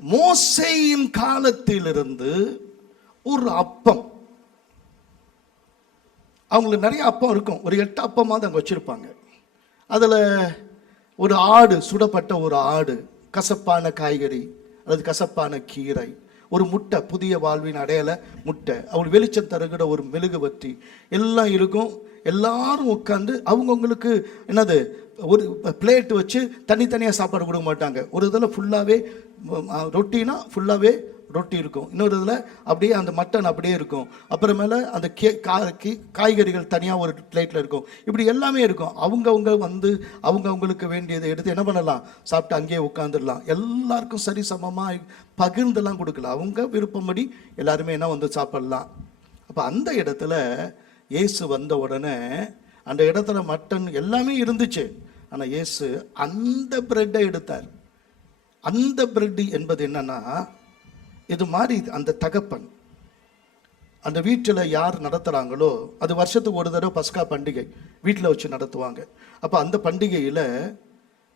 மோசேயின் காலத்திலிருந்து ஒரு அப்பம். அவங்களுக்கு நிறைய அப்பம் இருக்கும், ஒரு 8 அப்பமாவது அங்கே வச்சிருப்பாங்க. அதில் ஒரு ஆடு, சுடப்பட்ட ஒரு ஆடு, கசப்பான காய்கறி அல்லது கசப்பான கீரை, ஒரு முட்டை, புதிய வாழ்வின் அடையாள முட்டை, அவள் வெளிச்சம் தருகிற ஒரு மெழுகுவர்த்தி எல்லாம் இருக்கும். எல்லாரும் உட்காந்து அவங்கவுங்களுக்கு என்னது ஒரு பிளேட் வச்சு தனித்தனியாக சாப்பாடு கொடுக்க மாட்டாங்க. ஒரு இதில் ஃபுல்லாகவே ரொட்டினா ஃபுல்லாகவே ரொட்டி இருக்கும், இன்னொரு இதில் அப்படியே அந்த மட்டன் அப்படியே இருக்கும், அப்புறமேல அந்த காய்கறிகள் தனியாக ஒரு பிளேட்டில் இருக்கும். இப்படி எல்லாமே இருக்கும். அவங்கவுங்க வந்து அவங்கவுங்களுக்கு வேண்டியதை எடுத்து என்ன பண்ணலாம், சாப்பிட்டு அங்கேயே உட்காந்துடலாம். எல்லாருக்கும் சரி சமமாக பகிர்ந்தெல்லாம் கொடுக்கலாம். அவங்க விருப்பப்படி எல்லாருமே என்ன வந்து சாப்பிடலாம். அப்போ அந்த இடத்துல இயேசு வந்த உடனே அந்த இடத்துல மட்டன் எல்லாமே இருந்துச்சு. ஆனால் இயேசு அந்த பிரெட்டை எடுத்தார். அந்த பிரெட் என்பது என்னன்னா, இது மாதிரி அந்த தகப்பன் அந்த வீட்டில் யார் நடத்துகிறாங்களோ, அது வருஷத்துக்கு ஒரு தடவை பஸ்கா பண்டிகை வீட்டில் வச்சு நடத்துவாங்க. அப்போ அந்த பண்டிகையில்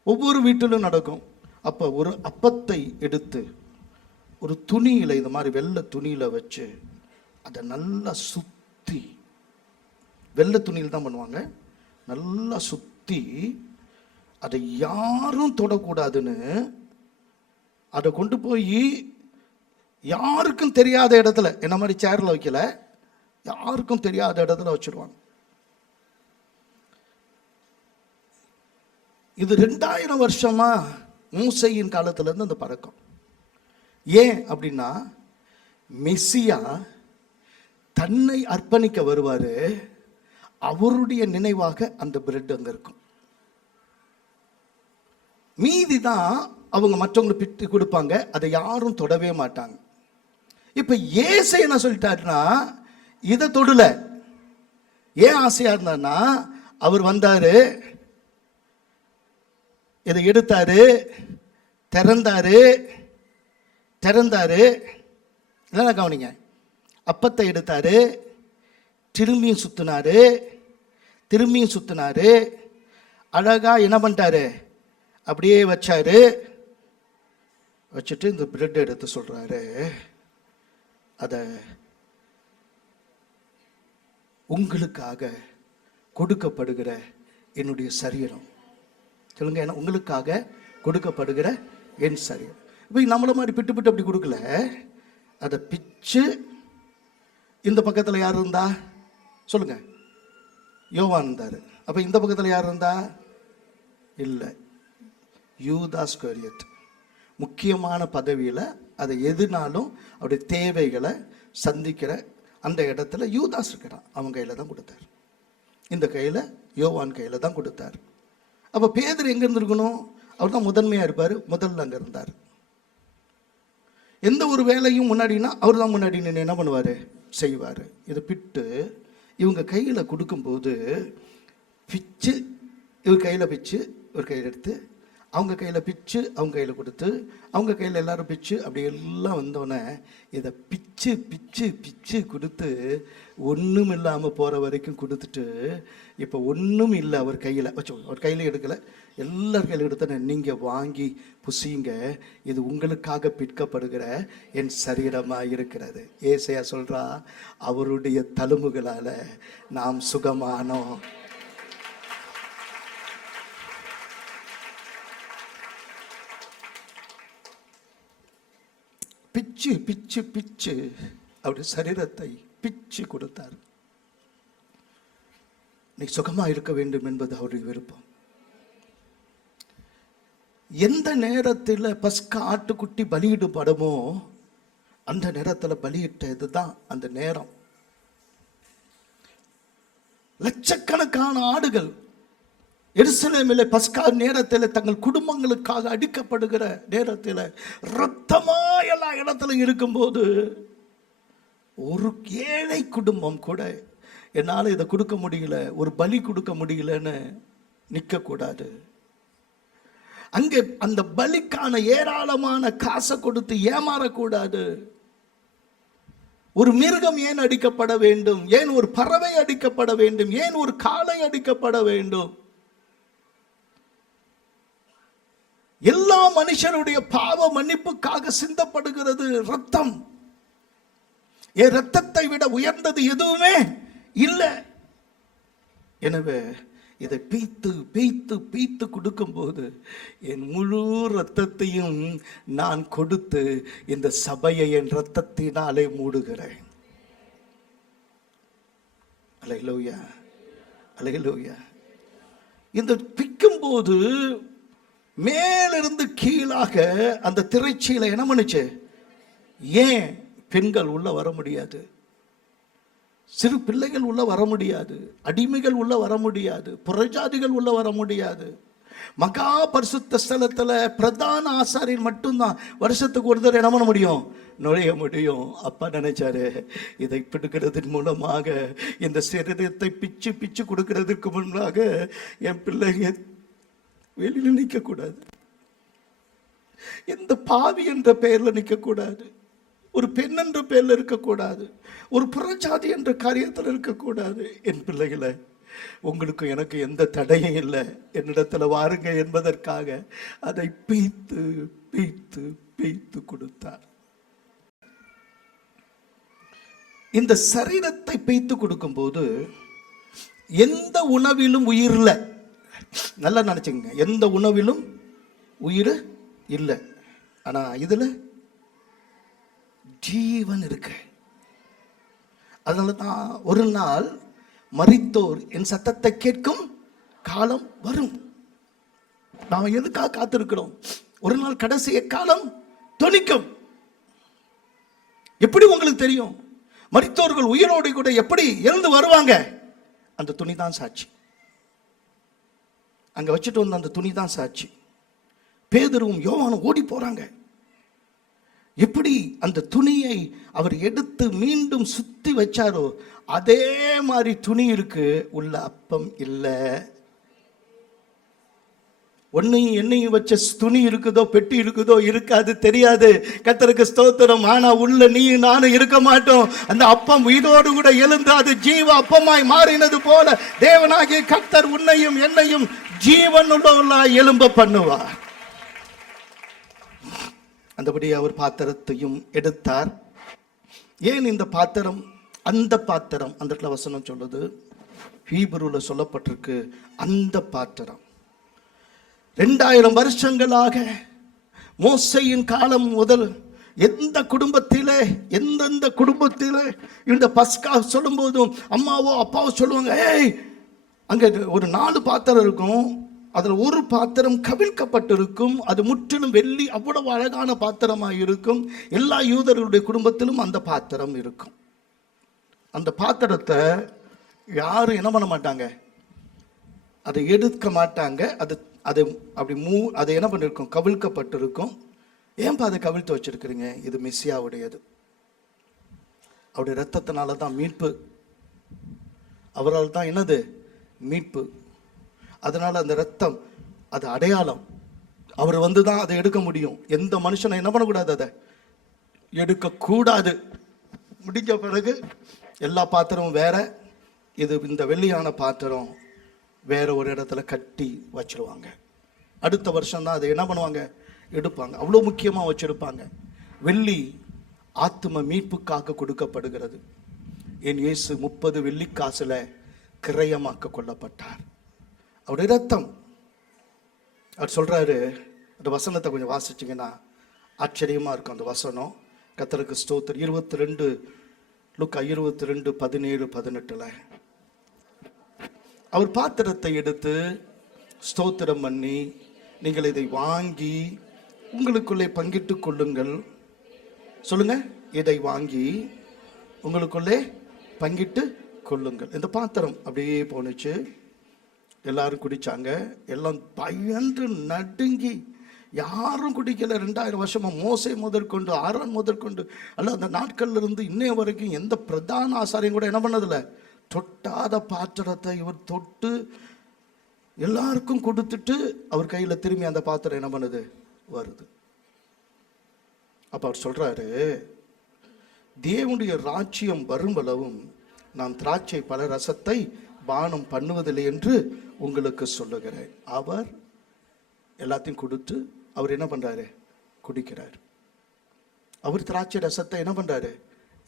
ஒவ்வொரு வீட்டிலும் நடக்கும். அப்போ ஒரு அப்பத்தை எடுத்து ஒரு துணியில், இது மாதிரி வெள்ளை துணியில் வச்சு அதை நல்லா சுற்றி, வெள்ளை துணியில் தான் பண்ணுவாங்க, நல்லா சுற்றி அதை யாரும் தொடக்கூடாதுன்னு அதை கொண்டு போய் யாருக்கும் தெரியாத இடத்துல, என்ன மாதிரி சேரில் வைக்கல, யாருக்கும் தெரியாத இடத்துல வச்சிருவாங்க. இது 2000 வருஷமா மூசையின் காலத்துல இருந்து அந்த பழக்கம். ஏன் அப்படின்னா, மெசியா தன்னை அர்ப்பணிக்க வருவாரு, அவருடைய நினைவாக அந்த பிரெட் அங்க இருக்கும். மீதி தான் அவங்க மற்றவங்களை பிட்டு கொடுப்பாங்க, அதை யாரும் தொடவே மாட்டாங்க. இப்ப இயேசு என்ன சொல்லிட்டாருன்னா, இதை தொடல. ஏன் ஆசையா இருந்தாருன்னா, அவர் வந்தாரு, இதை எடுத்தாரு, திறந்தாரு இல்லைன்னா கவனிங்க, அப்பத்தை எடுத்தாரு, திரும்பியும் சுத்தினாரு, அழகா என்ன பண்ணிட்டாரு, அப்படியே வச்சாரு. வச்சுட்டு இந்த பிரெட் எடுத்து சொல்றாரு, அத உங்களுக்காக கொடுக்கப்படுகிற என்னுடைய சரீரம். சொல்லுங்க, என்ன உங்களுக்காக கொடுக்கப்படுகிற என் சரீரம். இப்போ நம்மள மாதிரி பிட்டு அப்படி கொடுக்கல, அதை பிச்சு. இந்த பக்கத்தில் யார் இருந்தா சொல்லுங்க, யோவான் இருந்தாரு. அப்ப இந்த பக்கத்தில் யார் இருந்தா? இல்லை, யூதாஸ் இஸ்காரியோத். முக்கியமான பதவியில், அதை எதுனாலும் அவருடைய தேவைகளை சந்திக்கிற அந்த இடத்துல யூதாஸ் இருக்கிறான், அவன் கையில் தான் கொடுத்தார். இந்த கையில் யோவான் கையில் தான் கொடுத்தார். அப்போ பேதுரு எங்கே இருந்திருக்கணும்? அவர் தான் முதன்மையாக இருப்பார், முதல்ல அங்கே இருந்தார். எந்த ஒரு வேலையும் முன்னாடினா அவர் தான் முன்னாடி நின்று என்ன பண்ணுவார், செய்வார். இதை பிட்டு இவங்க கையில் கொடுக்கும்போது பிச்சு, இவர் கையில் பிச்சு இவர் கையில் எடுத்து, அவங்க கையில் பிச்சு அவங்க கையில் கொடுத்து, அவங்க கையில் எல்லாரும் பிச்சு, அப்படி எல்லாம் வந்தோடனே இதை பிச்சு பிச்சு பிச்சு கொடுத்து ஒன்றும் இல்லாமல் போகிற வரைக்கும் கொடுத்துட்டு, இப்போ ஒன்றும் இல்லை அவர் கையில் வச்சு, அவர் கையில் எடுக்கலை, எல்லார் கையில் எடுத்தோன்னே நீங்கள் வாங்கி புசிங்க, இது உங்களுக்காக பிற்கப்படுகிற என் சரீரமாக இருக்கிறது. ஏசையா சொல்கிறா, அவருடைய தழும்புகளால் நாம் சுகமானோம். பிச்சு பிச்சு பிச்சு அவருடைய சரீரத்தை பிச்சு கொடுத்தார். நீ சுகமா இருக்க வேண்டும் என்பது அவருடைய விருப்பம். எந்த நேரத்தில் பஸ்கா ஆட்டுக்குட்டி பலியிடப்படுமோ அந்த நேரத்தில் பலியிட்டது தான் அந்த நேரம். லட்சக்கணக்கான ஆடுகள் எருசலேமில் பஸ்கா நேரத்தில் தங்கள் குடும்பங்களுக்காக அடிக்கப்படுகிற நேரத்தில் இரத்தமா எல்லா இடத்துல இருக்கும்போது ஒரு ஏழை குடும்பம் கூட என்னால் இதை கொடுக்க முடியல, ஒரு பலி கொடுக்க முடியலன்னு நிற்கக்கூடாது. அங்கே அந்த பலிக்கான ஏராளமான காசை கொடுத்து ஏமாறக்கூடாது. ஒரு மிருகம் ஏன் அடிக்கப்பட வேண்டும்? ஏன் ஒரு பறவை அடிக்கப்பட வேண்டும்? ஏன் ஒரு காளை அடிக்கப்பட வேண்டும்? எல்லா மனுஷருடைய பாவ மன்னிப்புக்காக சிந்தப்படுகிறது ரத்தம். என் ரத்தத்தை விட உயர்ந்தது எதுவுமே இல்லை. எனவே இதை பீத்து பீத்து பீத்து கொடுக்கும் போது என் முழு ரத்தத்தையும் நான் கொடுத்து இந்த சபையை என் ரத்தத்தினாலே மூடுகிறேன். அல்லேலூயா, அல்லேலூயா. இந்த பிக்கும் போது மேலிருந்து கீழாக அந்த திரைச்சீலை என்ன பண்ணுச்சு? ஏன் பெண்கள் உள்ள வர முடியாது? சிறு பிள்ளைகள் உள்ள வர முடியாது, அடிமைகள் உள்ள வர முடியாது, புறஜாதிகள் உள்ள வர முடியாது. மகா பரிசுத்த ஸ்தலத்துல பிரதான ஆசாரியர் மட்டும்தான் வருஷத்துக்கு ஒரு தடவை என்ன பண்ண முடியும்? நுழைய முடியும். அப்பா நினைச்சாரு, இதை பிடிக்கிறதன் மூலமாக இந்த சரீரத்தை பிச்சு பிச்சு கொடுக்கிறதுக்கு முன்னாக என் பிள்ளைங்க வெளியில நிற்க கூடாது, எந்த பாவி என்ற பெயர்ல நிற்க கூடாது, ஒரு பெண் என்ற பெயர்ல இருக்கக்கூடாது, ஒரு புறஜாதி என்ற காரியத்தில் இருக்கக்கூடாது. என் பிள்ளைகளை, உங்களுக்கு எனக்கு எந்த தடையும் இல்லை, என்னிடத்துல வாருங்க என்பதற்காக அதை பீத்து பீத்து பீத்து கொடுத்தார். இந்த சரீரத்தை பீத்து கொடுக்கும் போது எந்த உணவிலும் உயிர் இல்லை. நல்லா நினைச்சுங்க, எந்த உணவிலும் உயிர் இல்லை, ஆனா இதுல ஜீவன் இருக்கு. அதனால தான் ஒரு நாள் மரித்தோர் என் சத்தத்தை கேட்கும் காலம் வரும். நாம் எதுக்காக காத்திருக்கிறோம்? ஒரு நாள் கடைசி காலம் தொனிக்கும். எப்படி உங்களுக்கு தெரியும்? மரித்தோர்கள் உயிரோடு கூட எப்படி எழுந்து வருவாங்க? அந்த துணி தான் சாட்சி. அங்க வச்சுட்டு வந்த அந்த துணி தான் சாட்சி. பேதுருவும் யோவானும் ஓடி போறாங்க. எப்படி அந்த துணியை அவர் எடுத்து மீண்டும் சுத்தி வச்சாரோ அதே மாதிரி துணி இருக்கு, உள்ள அப்பம் இல்லை. ஒன்னையும் என்னையும் வச்ச துணி இருக்குதோ பெட்டி இருக்குதோ இருக்காது, தெரியாது. கர்த்தருக்கு ஸ்தோத்திரம். ஆனா உள்ள நீயும் நானும் இருக்க மாட்டோம். அந்த அப்பம் உயிரோடு கூட எழுந்து அது ஜீவ அப்பமாய் மாறினது போல தேவனாகிய கர்த்தர் உன்னையும் என்னையும் ஜீவனுள்ளவர்களாய் எழும்ப பண்ணுவார். அந்தபடி அவர் பாத்திரத்தையும் எடுத்தார். ஏன் இந்த பாத்திரம்? அந்த பாத்திரம், அந்த இடத்துல வசனம் சொல்லுது, ஹீப்ரூல சொல்லப்பட்டிருக்கு, அந்த பாத்திரம் 2000 வருஷங்களாக மோசையின் காலம் முதல் எந்த குடும்பத்திலே எந்தெந்த குடும்பத்திலே இந்த பஸ்கா சொல்லும் போதும் அம்மாவோ அப்பாவோ சொல்லுவாங்க, ஏய் அங்க ஒரு 4 பாத்திரம் இருக்கும், அதில் ஒரு பாத்திரம் கவிழ்க்கப்பட்டிருக்கும், அது முற்றிலும் வெள்ளி, அவ்வளவு அழகான பாத்திரமாக இருக்கும். எல்லா யூதர்களுடைய குடும்பத்திலும் அந்த பாத்திரம் இருக்கும். அந்த பாத்திரத்தை யாரும் என்ன பண்ண மாட்டாங்க, அதை எடுக்க மாட்டாங்க. அது அது அப்படி அதை என்ன பண்ணிருக்கும், கவிழ்க்கப்பட்டிருக்கும். ஏன்பா அதை கவிழ்த்து வச்சிருக்கிறீங்க? இது மெசியாவுடையது. அவருடைய ரத்தத்தினால தான் மீட்பு. அவரால் தான் என்னது மீட்பு. அதனால அந்த ரத்தம் அது அடையாளம். அவர் வந்து தான் அதை எடுக்க முடியும். எந்த மனுஷனை என்ன பண்ணக்கூடாது, அதை எடுக்கக்கூடாது. முடிஞ்ச பிறகு எல்லா பாத்திரமும் வேற, இது இந்த வெள்ளியான பாத்திரம் வேற ஒரு இடத்துல கட்டி வச்சிருவாங்க. அடுத்த வருஷம் தான் அதை என்ன பண்ணுவாங்க, எடுப்பாங்க. அவ்வளோ முக்கியமாக வச்சிருப்பாங்க. வெள்ளி ஆத்தும மீட்புக்காக கொடுக்கப்படுகிறது. என் இயேசு 30 வெள்ளிக்காசுல கிரயமாக்க கொள்ளப்பட்டார். அவருடைய ரத்தம். அவர் சொல்றாரு, அந்த வசனத்தை கொஞ்சம் வாசிச்சிங்கன்னா ஆச்சரியமா இருக்கும் அந்த வசனம். கர்த்தருக்கு ஸ்தோத்திரம். 22 லூக்கா 22:17-18 அவர் பாத்திரத்தை எடுத்து ஸ்தோத்திரம் பண்ணி, நீங்கள் இதை வாங்கி உங்களுக்குள்ளே பங்கிட்டு கொள்ளுங்கள். சொல்லுங்க, இதை வாங்கி உங்களுக்குள்ளே பங்கிட்டு கொள்ளுங்கள். இந்த பாத்திரம் அப்படியே போனுச்சு. எல்லாரும் குடிச்சாங்க. எல்லாம் பயந்து நடுங்கி, யாரும் குடிக்கல. 2000 வருஷமா மோசே முதற்கொண்டு ஆரோன் முதற்கொண்டு அல்ல அந்த நாட்கள்ல இருந்து இன்னைய வரைக்கும் எந்த பிரதான ஆசாரியும் கூட என்ன பண்ணதில்ல, தொட்டாத பாத்திரத்தை இவர் தொட்டு எல்லாருக்கும் கொடுத்துட்டு அவர் கையில திரும்பி அந்த பாத்திரம் என்ன பண்ணுது, வருது. அப்ப அவர் சொல்றாரு, தேவனுடைய ராஜ்யம் வரும்பளவும் நான் திராட்சை பல ரசத்தை பானம் பண்ணுவதில்லை என்று உங்களுக்கு சொல்லுகிறேன். அவர் எல்லாத்தையும் கொடுத்து அவர் என்ன பண்றாரு, குடிக்கிறார். அவர் திராட்சை ரசத்தை என்ன பண்றாரு,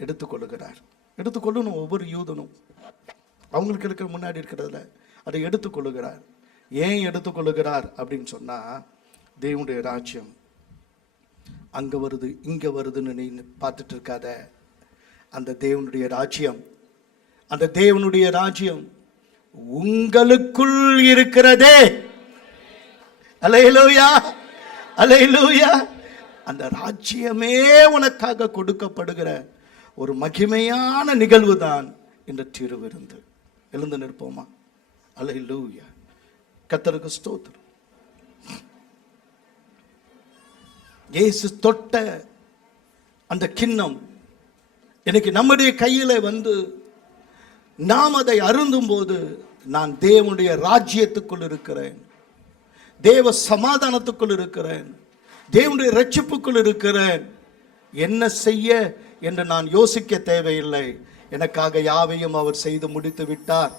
எடுத்துக்கொள்ளுகிறார். எடுத்துக்கொள்ளணும். ஒவ்வொரு யூதனும் அவங்களுக்கு இருக்கிற முன்னாடி இருக்கிறதுல அதை எடுத்துக்கொள்ளுகிறார். ஏன் எடுத்துக்கொள்ளுகிறார் அப்படின்னு சொன்னா, தேவனுடைய ராஜ்யம் அங்க வருது இங்க வருதுன்னு நீ பார்த்துட்டு இருக்காத. அந்த தேவனுடைய ராஜ்யம், அந்த தேவனுடைய ராஜ்யம் உங்களுக்குள் இருக்கிறதே. அல்லேலூயா, அல்லேலூயா. அந்த ராஜ்யமே உனக்காக கொடுக்கப்படுகிற ஒரு மகிமையான நிகழ்வு தான் இந்த திருவிருந்து. எழுந்து நிற்போமா? அல்லேலூயா. கர்த்தருக்கு ஸ்தோத்திரம். இயேசு தொட்ட அந்த கிண்ணம் எனக்கு நம்முடைய கையில வந்து நாம் அதை அருந்தும் போது, நான் தேவனுடைய ராஜ்யத்துக்குள் இருக்கிறேன், தேவ சமாதானத்துக்குள் இருக்கிறேன், தேவனுடைய ரட்சிப்புக்குள் இருக்கிறேன். என்ன செய்ய என்று நான் யோசிக்க தேவையில்லை. எனக்காக யாவையும் அவர் செய்து முடித்து விட்டார்.